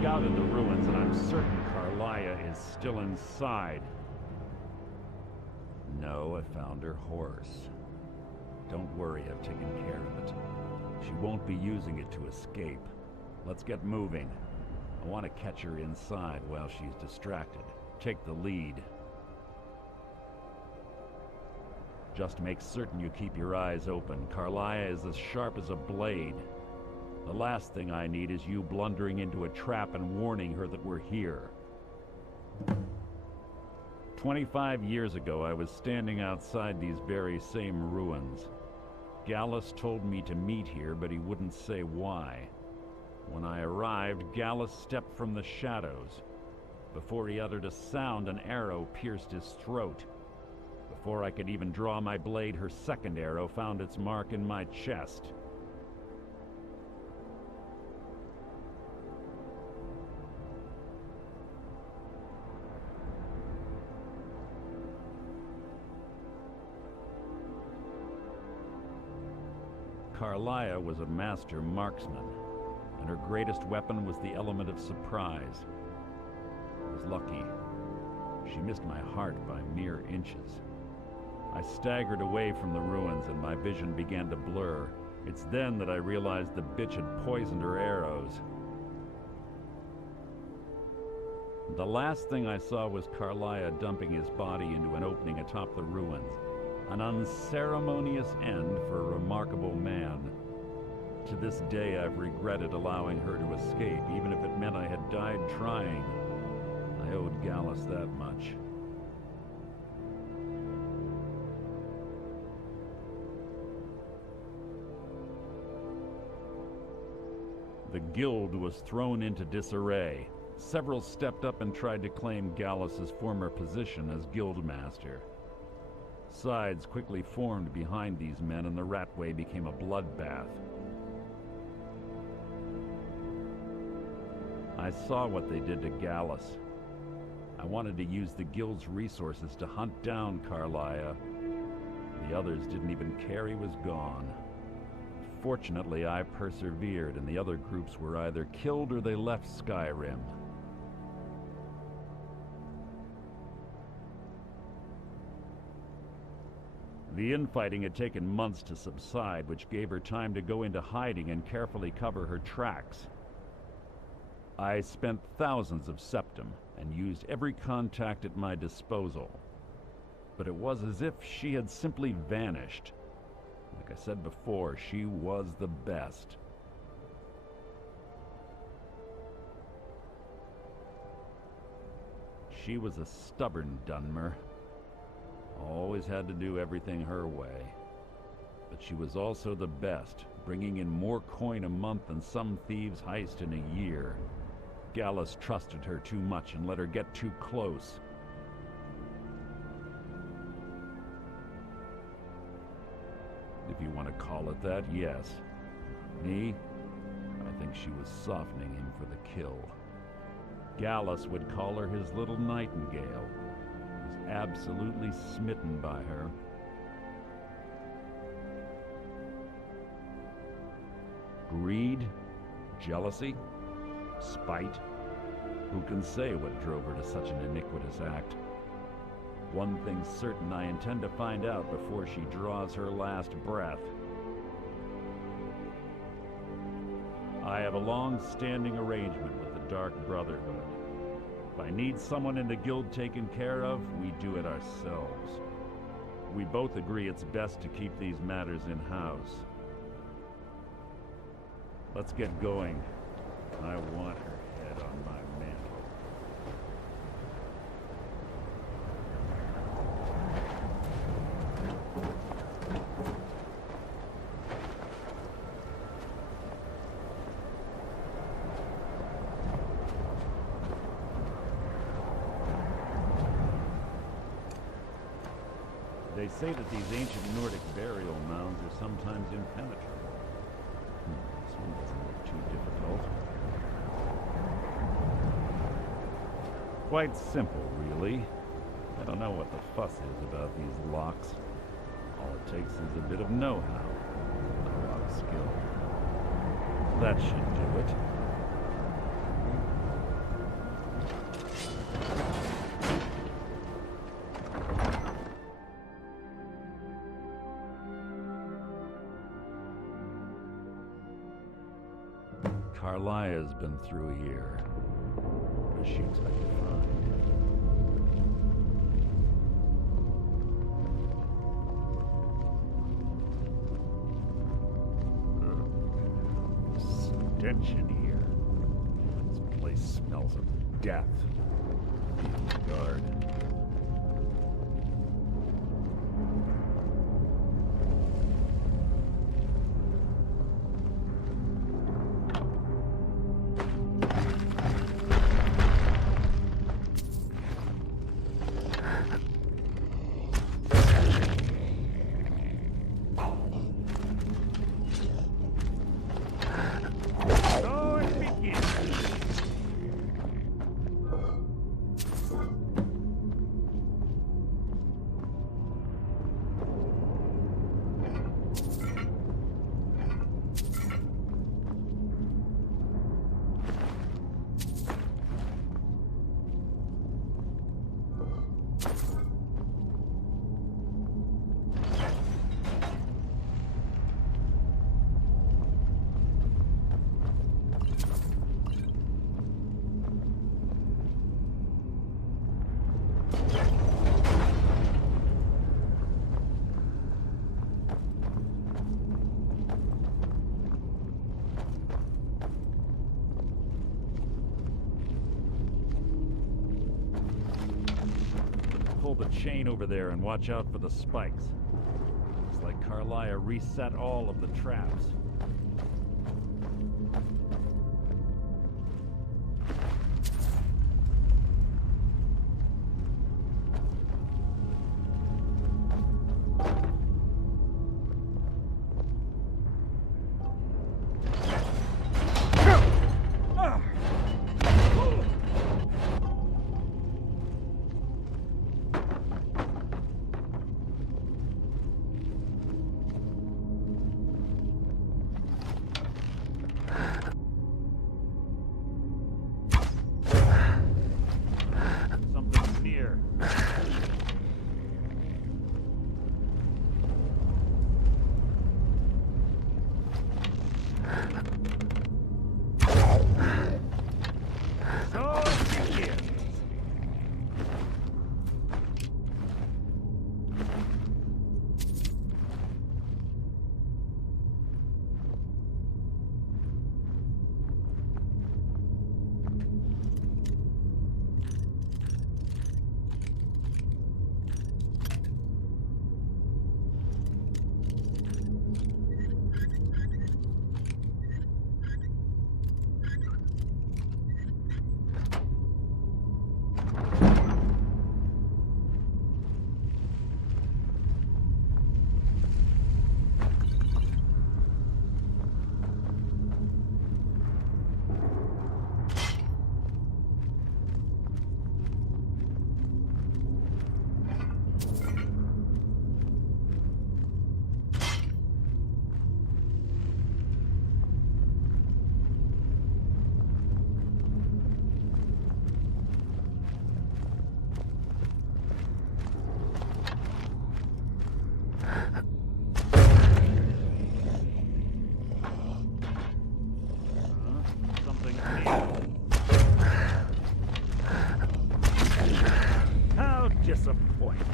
Scouted the ruins, and I'm certain Carlia is still inside. No, I found her horse. Don't worry, I've taken care of it. She won't be using it to escape. Let's get moving. I want to catch her inside while she's distracted. Take the lead. Just make certain you keep your eyes open. Carlia is as sharp as a blade. The last thing I need is you blundering into a trap and warning her that we're here. 25 years ago, I was standing outside these very same ruins. Gallus told me to meet here, but he wouldn't say why. When I arrived, Gallus stepped from the shadows. Before he uttered a sound, an arrow pierced his throat. Before I could even draw my blade, her second arrow found its mark in my chest. Carlia was a master marksman, and her greatest weapon was the element of surprise. I was lucky. She missed my heart by mere inches. I staggered away from the ruins, and my vision began to blur. It's then that I realized the bitch had poisoned her arrows. The last thing I saw was Carlia dumping his body into an opening atop the ruins. An unceremonious end for a remarkable remarkable man. To this day, I've regretted allowing her to escape, even if it meant I had died trying. I owed Gallus that much. The guild was thrown into disarray. Several stepped up and tried to claim Gallus's former position as guildmaster. Sides quickly formed behind these men, and the Ratway became a bloodbath. I saw what they did to Gallus. I wanted to use the guild's resources to hunt down Carlia. The others didn't even care he was gone. Fortunately, I persevered, and the other groups were either killed or they left Skyrim. The infighting had taken months to subside, which gave her time to go into hiding and carefully cover her tracks. I spent thousands of septum and used every contact at my disposal. But it was as if she had simply vanished. Like I said before, she was the best. She was a stubborn Dunmer. Always had to do everything her way. But she was also the best, bringing in more coin a month than some thieves heist in a year. Gallus trusted her too much and let her get too close. If you want to call it that, yes. Me? I think she was softening him for the kill. Gallus would call her his little nightingale. He was absolutely smitten by her. Greed? Jealousy? Spite? Who can say what drove her to such an iniquitous act? One thing's certain, I intend to find out before she draws her last breath. I have a long-standing arrangement with the Dark Brotherhood. If I need someone in the guild taken care of, we do it ourselves. We both agree it's best to keep these matters in-house. Let's get going. I want her head on my mantle. They say that these ancient Nordic burial mounds are sometimes impenetrable. This one doesn't look too difficult. Quite simple, really. I don't know what the fuss is about these locks. All it takes is a bit of know-how, a lot of skill. That should do it. Carlia's been through here. What does she expect to find? Stench in here. This place smells of death. Be on the guard. Pull the chain over there and watch out for the spikes. Looks like Carlia reset all of the traps. Disappointing.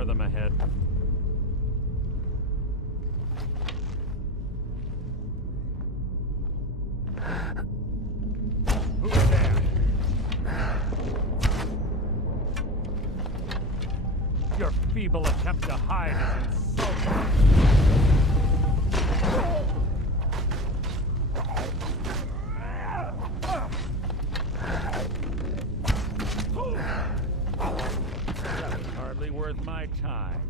Of them ahead. Who's there? Your feeble attempt to hide is insulting. Worth my time.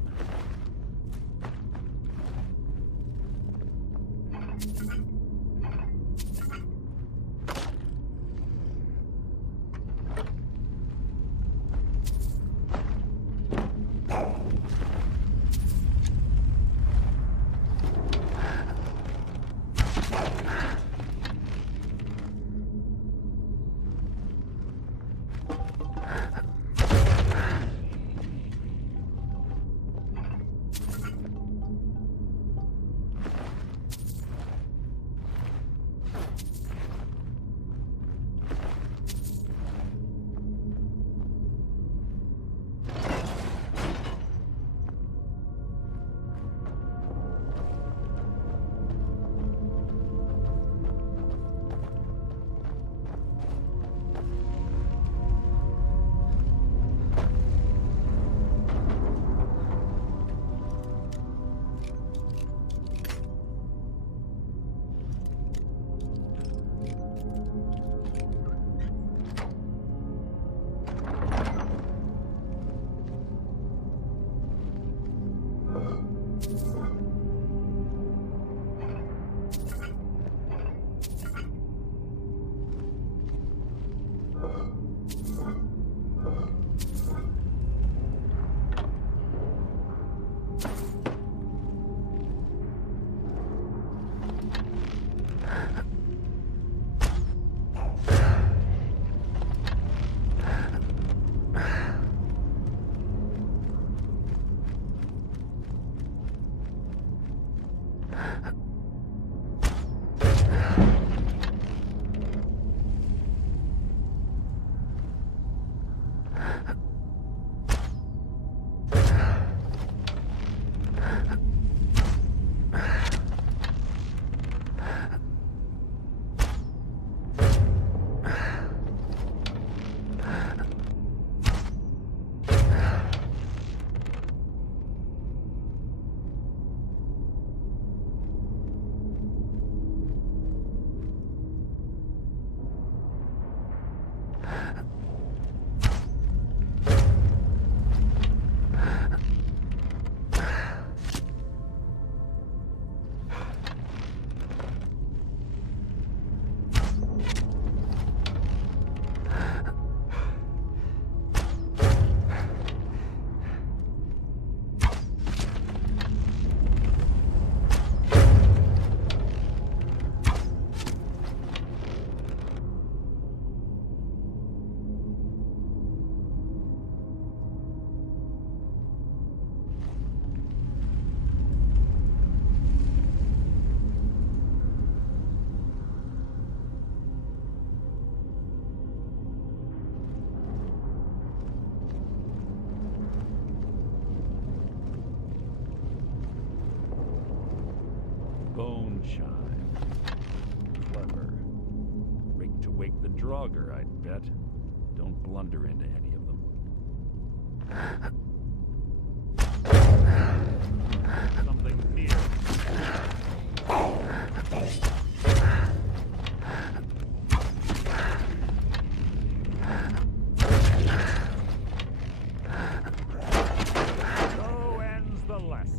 moonshine. Clever. Rig to wake the Draugr, I'd bet. Don't blunder into any of them. Something near. So ends the lesson.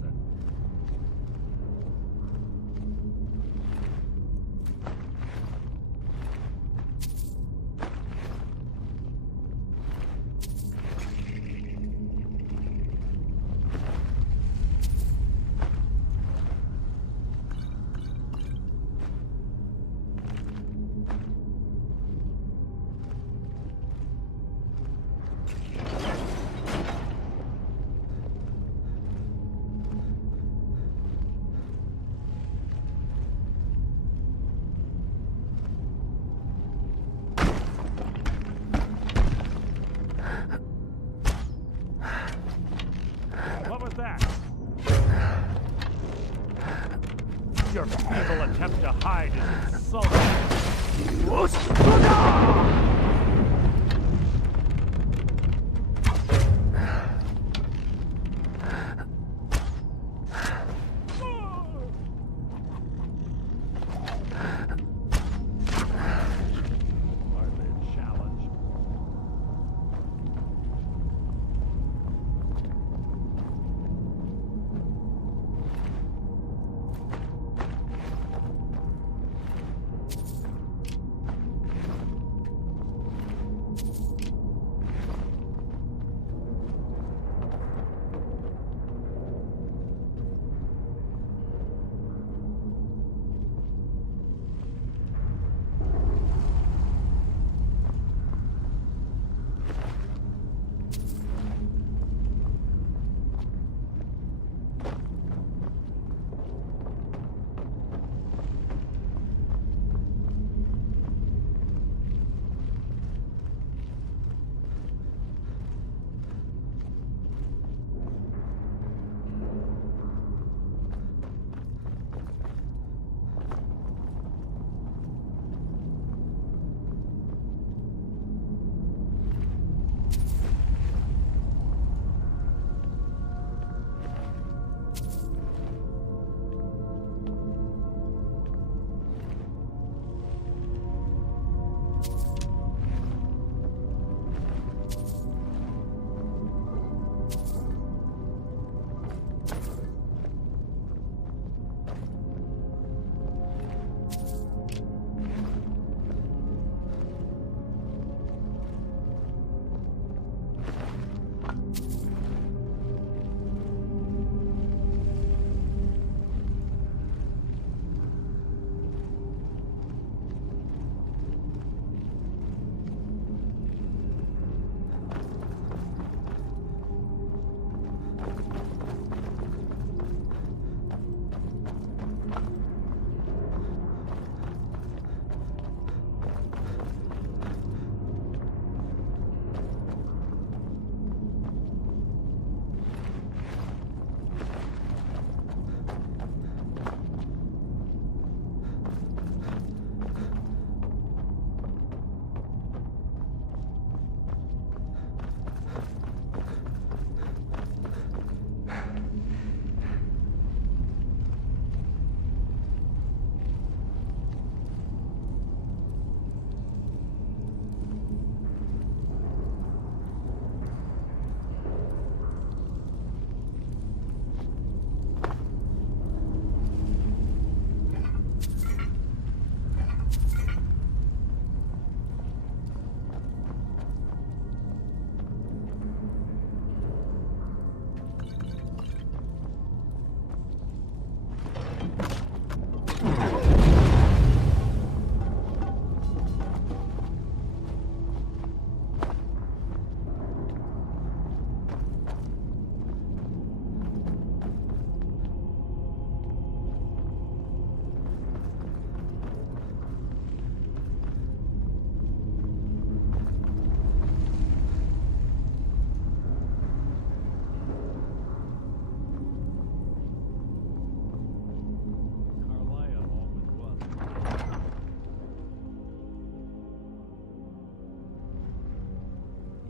What was that? Your feeble attempt to hide is insulting. Hardly a challenge.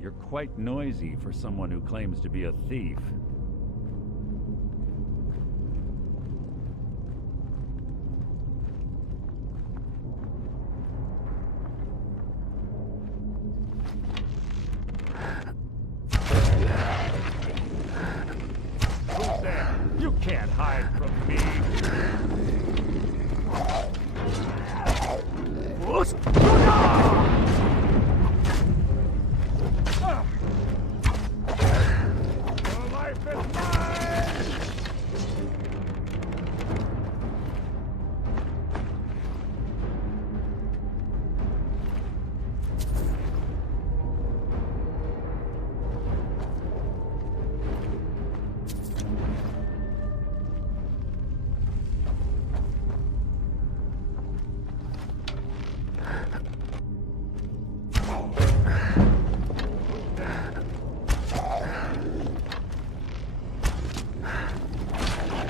You're quite noisy for someone who claims to be a thief. Who's there? You can't hide from me. Your life is mine!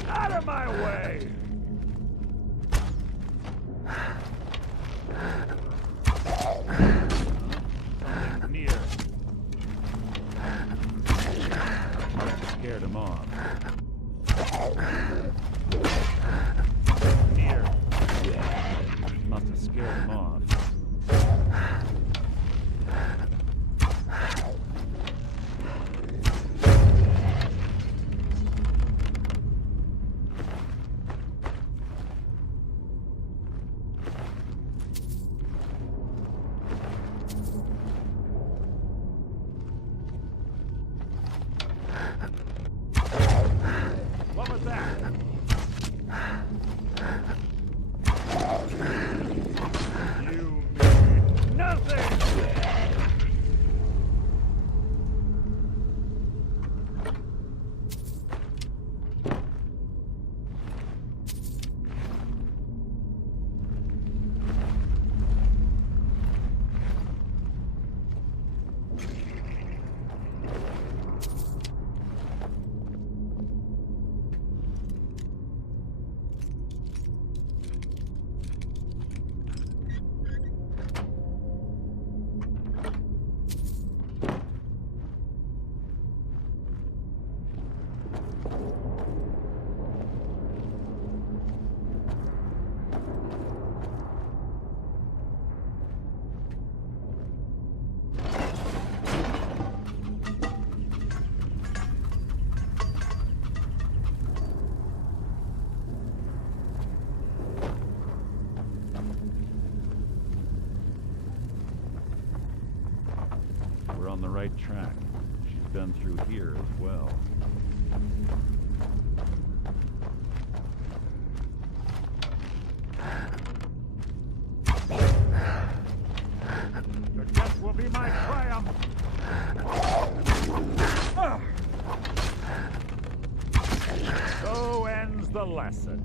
Out of my way! Something near. Scared him off. Near. Must have scared him off. What was that? You mean nothing! We're on the right track. She's been through here as well. Your death will be my triumph! So ends the lesson.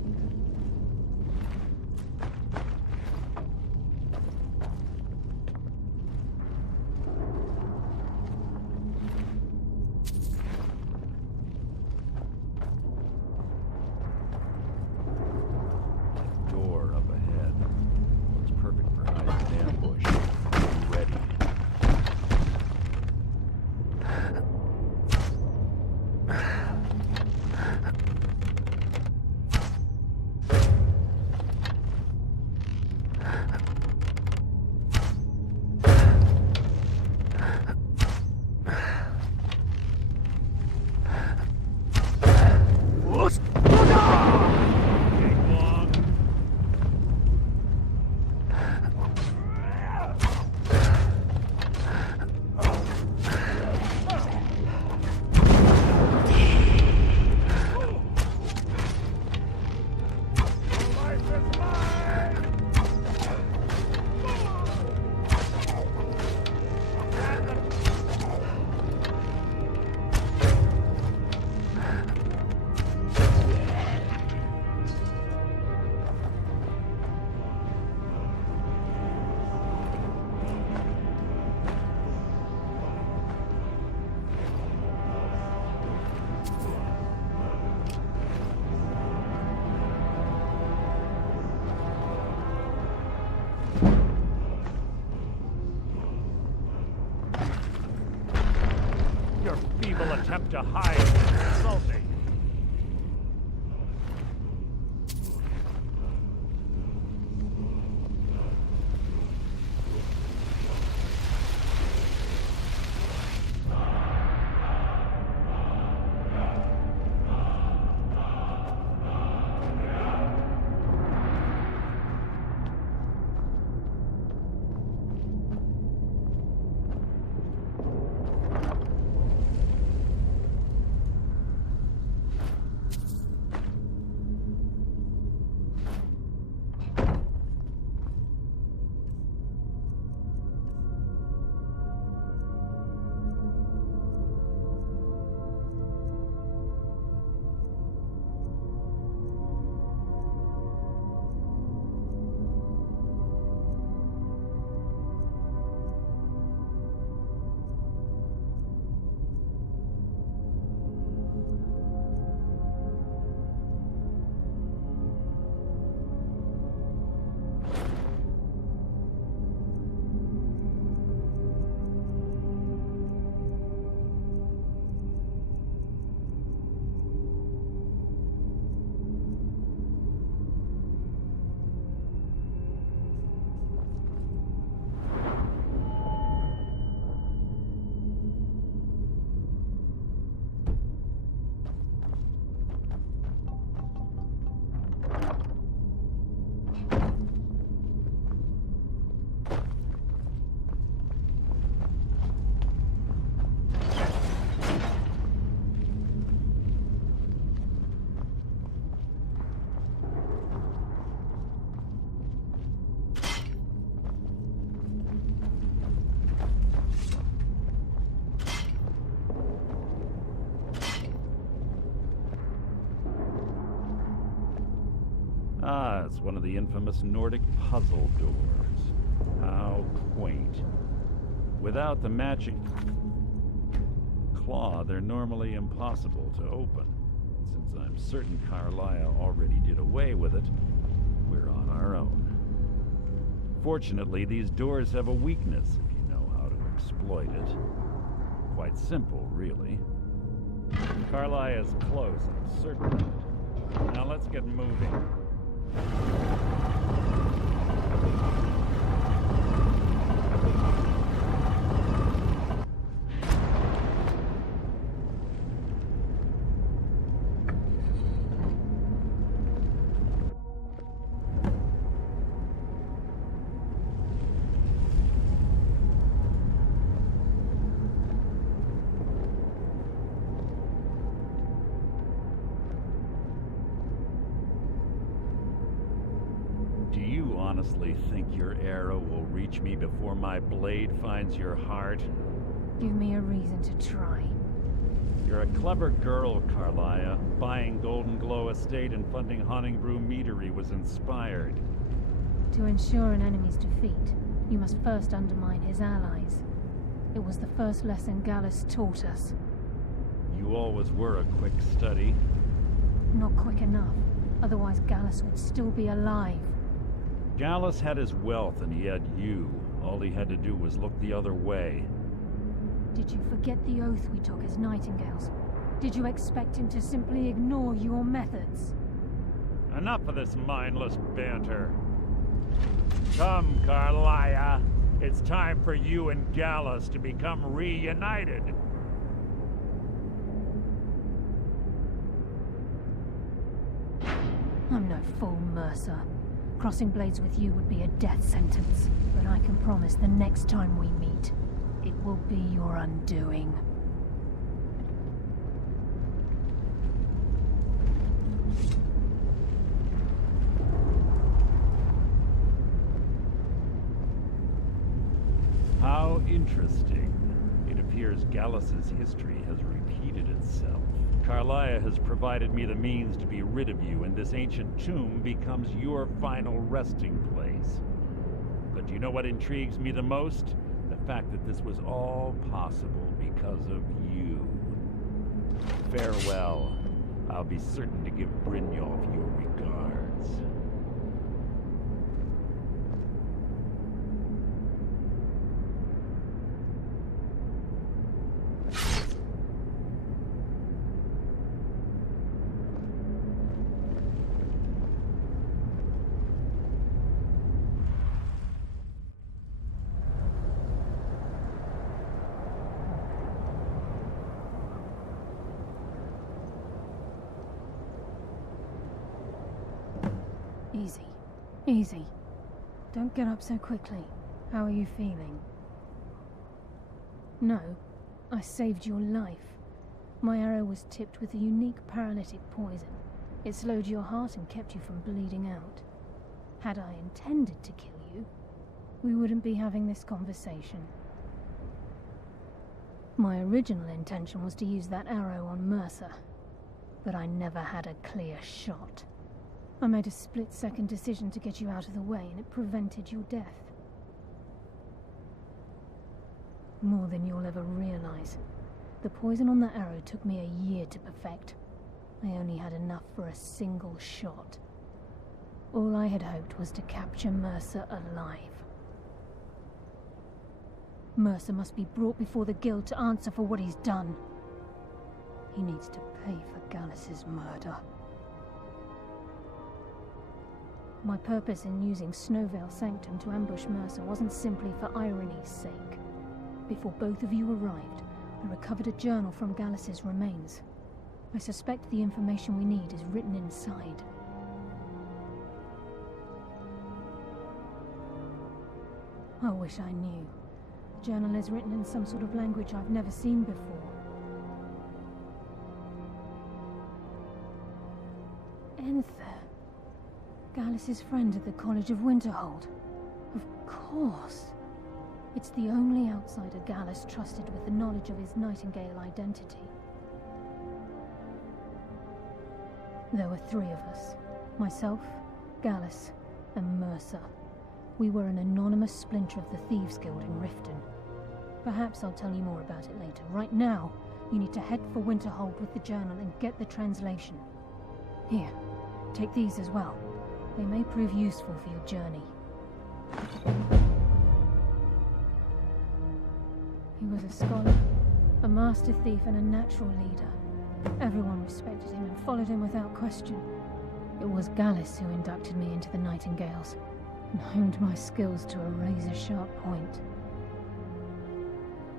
Door up ahead. Looks perfect for hiding an ambush. Be ready. to hide and insult me. Ah, it's one of the infamous Nordic puzzle doors. How quaint. Without the magic claw, they're normally impossible to open. Since I'm certain Carlia already did away with it, we're on our own. Fortunately, these doors have a weakness if you know how to exploit it. Quite simple, really. Carlia is close, I'm certain of it. Now let's get moving. Honestly think your arrow will reach me before my blade finds your heart? Give me a reason to try. You're a clever girl, Carlia. Buying Golden Glow Estate and funding Honningbrew Meadery was inspired. To ensure an enemy's defeat, you must first undermine his allies. It was the first lesson Gallus taught us. You always were a quick study. Not quick enough. Otherwise Gallus would still be alive. Gallus had his wealth and he had you. All he had to do was look the other way. Did you forget the oath we took as Nightingales? Did you expect him to simply ignore your methods? Enough of this mindless banter. Come, Carlia. It's time for you and Gallus to become reunited. I'm no fool, Mercer. Crossing blades with you would be a death sentence, but I can promise the next time we meet, it will be your undoing. How interesting. It appears Gallus's history has repeated itself. Carlia has provided me the means to be rid of you, and this ancient tomb becomes your final resting place. But do you know what intrigues me the most? The fact that this was all possible because of you. Farewell. I'll be certain to give Brynjolf your regards. Easy. Easy. Don't get up so quickly. How are you feeling? No, I saved your life. My arrow was tipped with a unique paralytic poison. It slowed your heart and kept you from bleeding out. Had I intended to kill you, we wouldn't be having this conversation. My original intention was to use that arrow on Mercer, but I never had a clear shot. I made a split-second decision to get you out of the way, and it prevented your death. More than you'll ever realize. The poison on that arrow took me a year to perfect. I only had enough for a single shot. All I had hoped was to capture Mercer alive. Mercer must be brought before the Guild to answer for what he's done. He needs to pay for Gallus's murder. My purpose in using Snowvale Sanctum to ambush Mercer wasn't simply for irony's sake. Before both of you arrived, I recovered a journal from Gallus's remains. I suspect the information we need is written inside. I wish I knew. The journal is written in some sort of language I've never seen before. Enther. Gallus's friend at the College of Winterhold. Of course. It's the only outsider Gallus trusted with the knowledge of his Nightingale identity. There were 3 of us. Myself, Gallus, and Mercer. We were an anonymous splinter of the Thieves Guild in Riften. Perhaps I'll tell you more about it later. Right now, you need to head for Winterhold with the journal and get the translation. Here, take these as well. They may prove useful for your journey. He was a scholar, a master thief, and a natural leader. Everyone respected him and followed him without question. It was Gallus who inducted me into the Nightingales, and honed my skills to a razor-sharp point.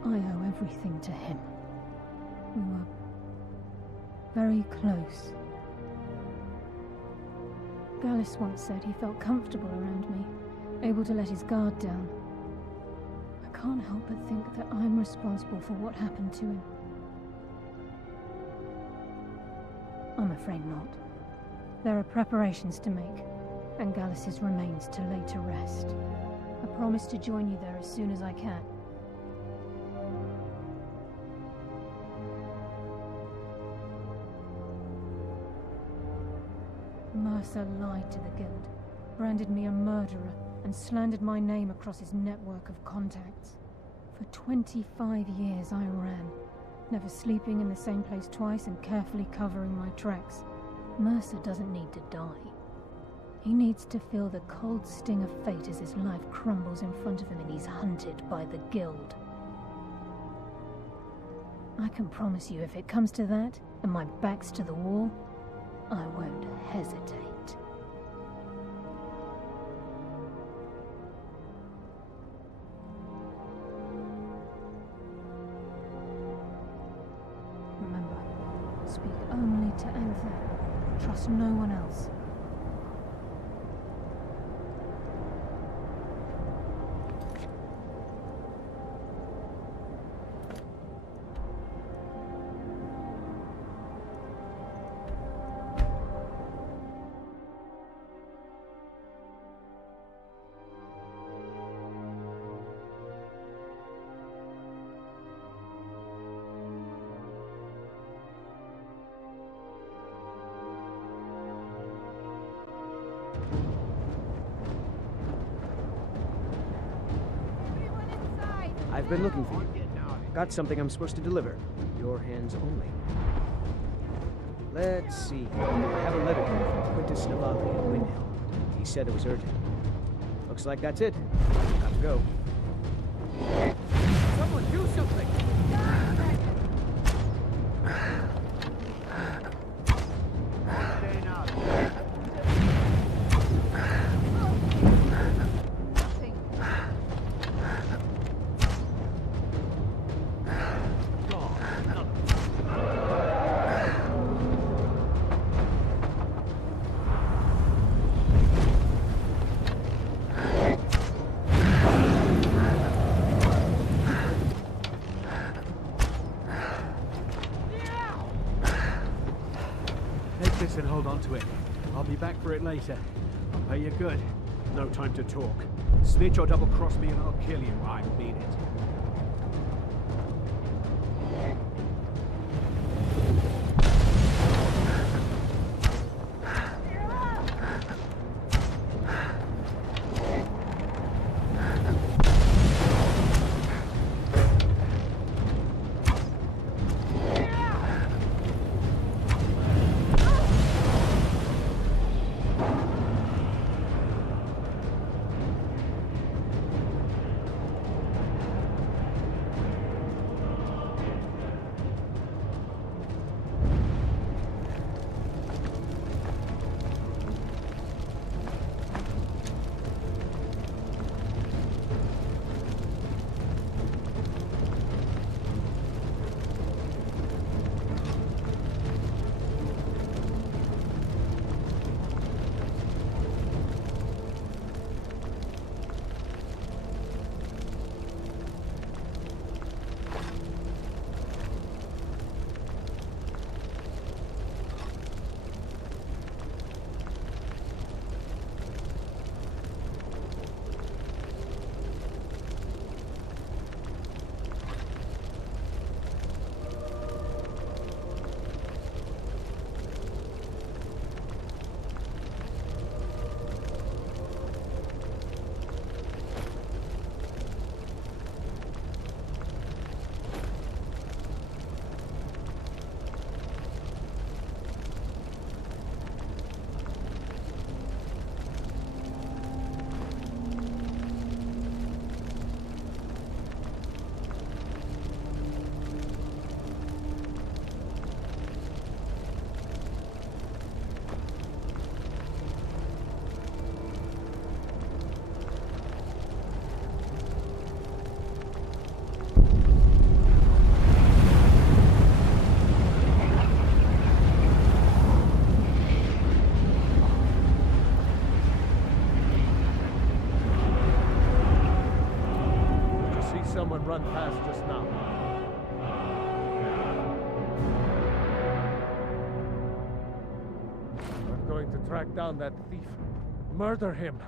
I owe everything to him. We were very close. Gallus once said he felt comfortable around me, able to let his guard down. I can't help but think that I'm responsible for what happened to him. I'm afraid not. There are preparations to make, and Gallus's remains to lay to rest. I promise to join you there as soon as I can. Mercer lied to the Guild, branded me a murderer, and slandered my name across his network of contacts. For 25 years I ran, never sleeping in the same place twice and carefully covering my tracks. Mercer doesn't need to die. He needs to feel the cold sting of fate as his life crumbles in front of him and he's hunted by the Guild. I can promise you, if it comes to that, and my back's to the wall, I won't hesitate. Remember, speak only to Enther. Trust no one else. I've been looking for you. Got something I'm supposed to deliver. Your hands only. Let's see. I have a letter here from Quintus Navali at Windhill. He said it was urgent. Looks like that's it. Got to go. Someone do something! this and hold on to it. I'll be back for it later. I'll pay you good. No time to talk. Snitch or double-cross me and I'll kill you. I mean it. Someone run past just now. I'm going to track down that thief. Murder him.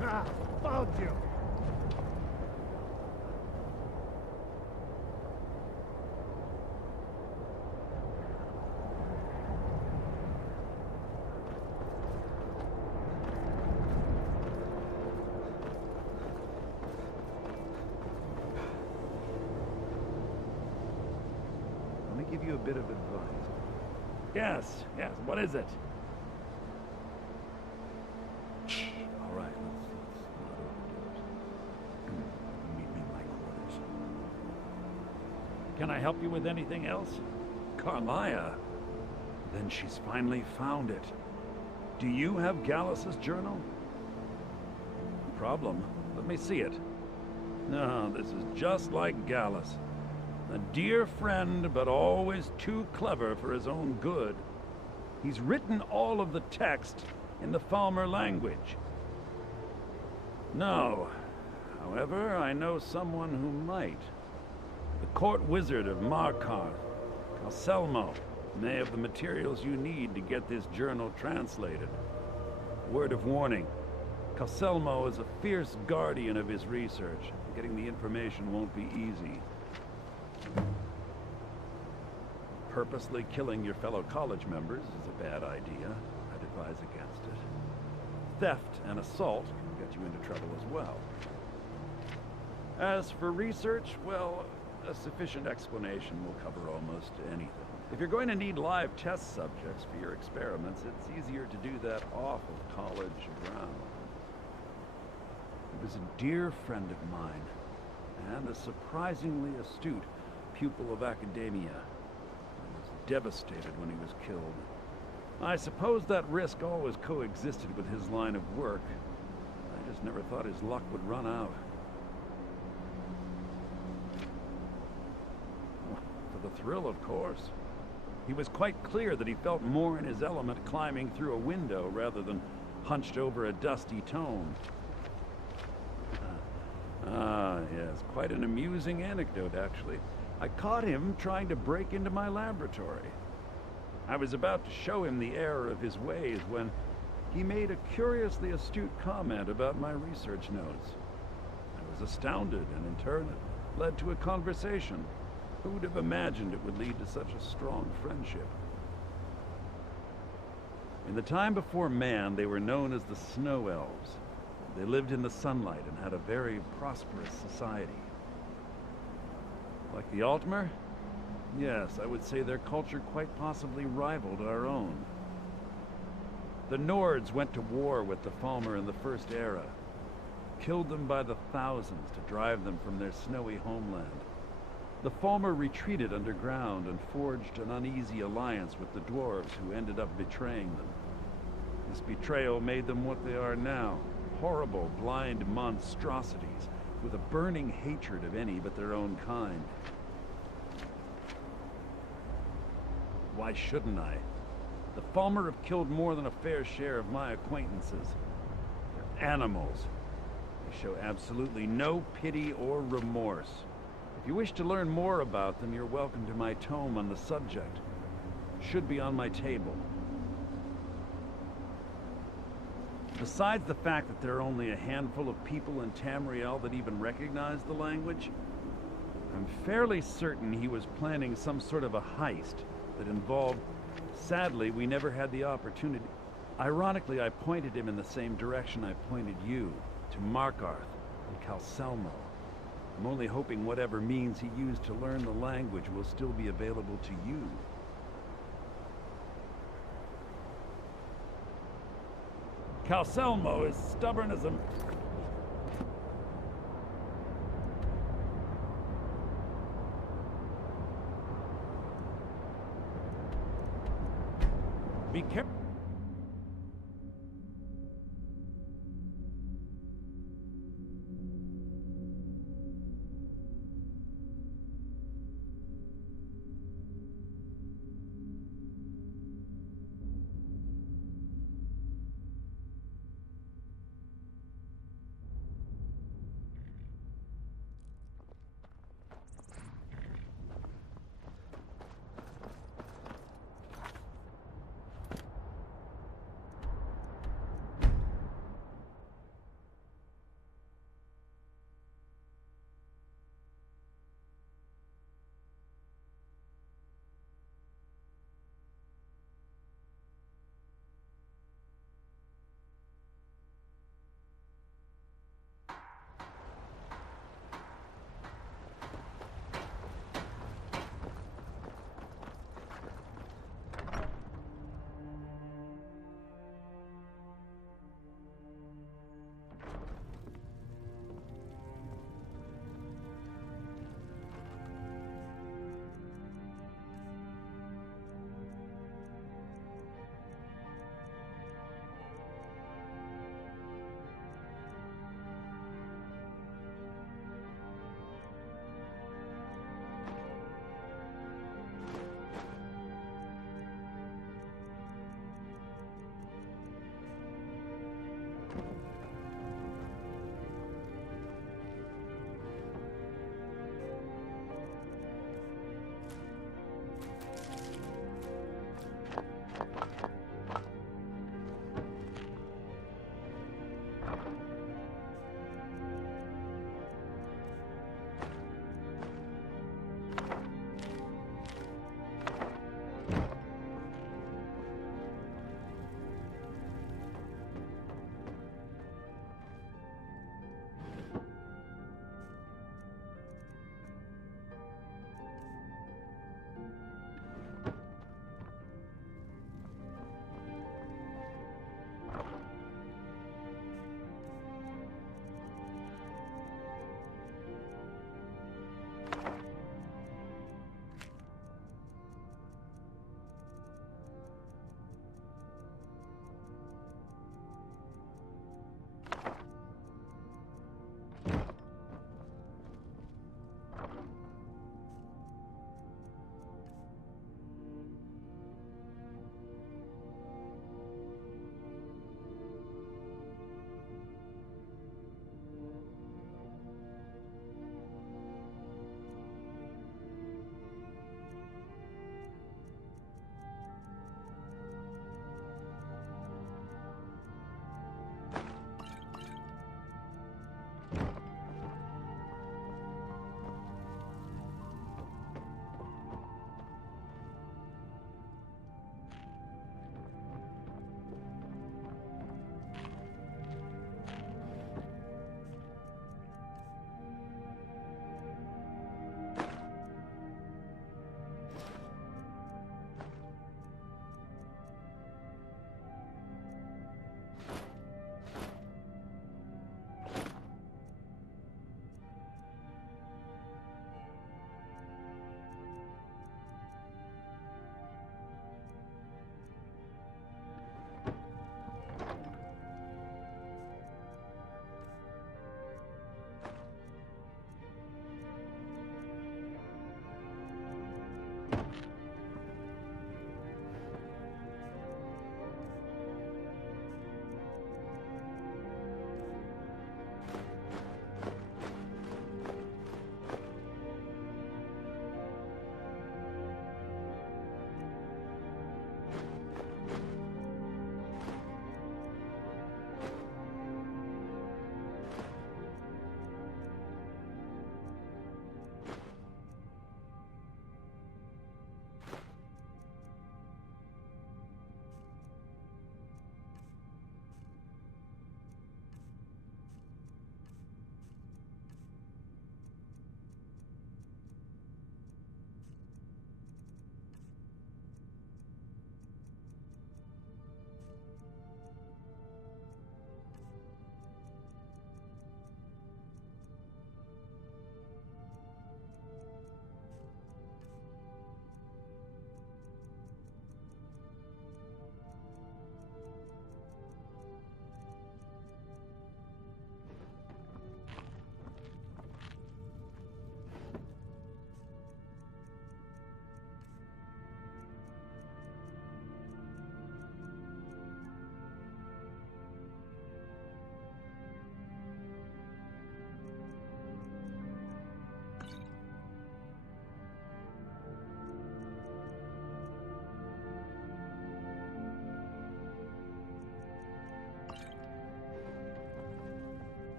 Ah, found you. Give you a bit of advice. Yes, what is it? All right, let's not overdo it. Meet me in my quarters. Can I help you with anything else? Carlia? Then she's finally found it. Do you have Gallus's journal? No problem. Let me see it. No, this is just like Gallus. A dear friend, but always too clever for his own good. He's written all of the text in the Falmer language. No. However, I know someone who might. The court wizard of Markarth, Calselmo, may have the materials you need to get this journal translated. Word of warning. Calselmo is a fierce guardian of his research. Getting the information won't be easy. Purposely killing your fellow college members is a bad idea. I'd advise against it. Theft and assault can get you into trouble as well. As for research, well, a sufficient explanation will cover almost anything. If you're going to need live test subjects for your experiments, it's easier to do that off of college ground. He was a dear friend of mine, and a surprisingly astute pupil of academia. I was devastated when he was killed. I suppose that risk always coexisted with his line of work. I just never thought his luck would run out. For the thrill, of course. He was quite clear that he felt more in his element climbing through a window rather than hunched over a dusty tome. Ah, yes, quite an amusing anecdote, actually. I caught him trying to break into my laboratory. I was about to show him the error of his ways when he made a curiously astute comment about my research notes. I was astounded, and in turn it led to a conversation. Who would have imagined it would lead to such a strong friendship? In the time before man, they were known as the Snow Elves. They lived in the sunlight and had a very prosperous society. Like the Altmer? Yes, I would say their culture quite possibly rivaled our own. The Nords went to war with the Falmer in the First Era, killed them by the thousands to drive them from their snowy homeland. The Falmer retreated underground and forged an uneasy alliance with the dwarves who ended up betraying them. This betrayal made them what they are now, horrible, blind monstrosities with a burning hatred of any but their own kind. Why shouldn't I? The Falmer have killed more than a fair share of my acquaintances. They're animals. They show absolutely no pity or remorse. If you wish to learn more about them, you're welcome to my tome on the subject. It should be on my table. Besides the fact that there are only a handful of people in Tamriel that even recognize the language, I'm fairly certain he was planning some sort of a heist that involved... Sadly, we never had the opportunity. Ironically, I pointed him in the same direction I pointed you, to Markarth and Calselmo. I'm only hoping whatever means he used to learn the language will still be available to you. Calselmo is stubborn as a... Be careful.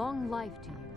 Long life to you.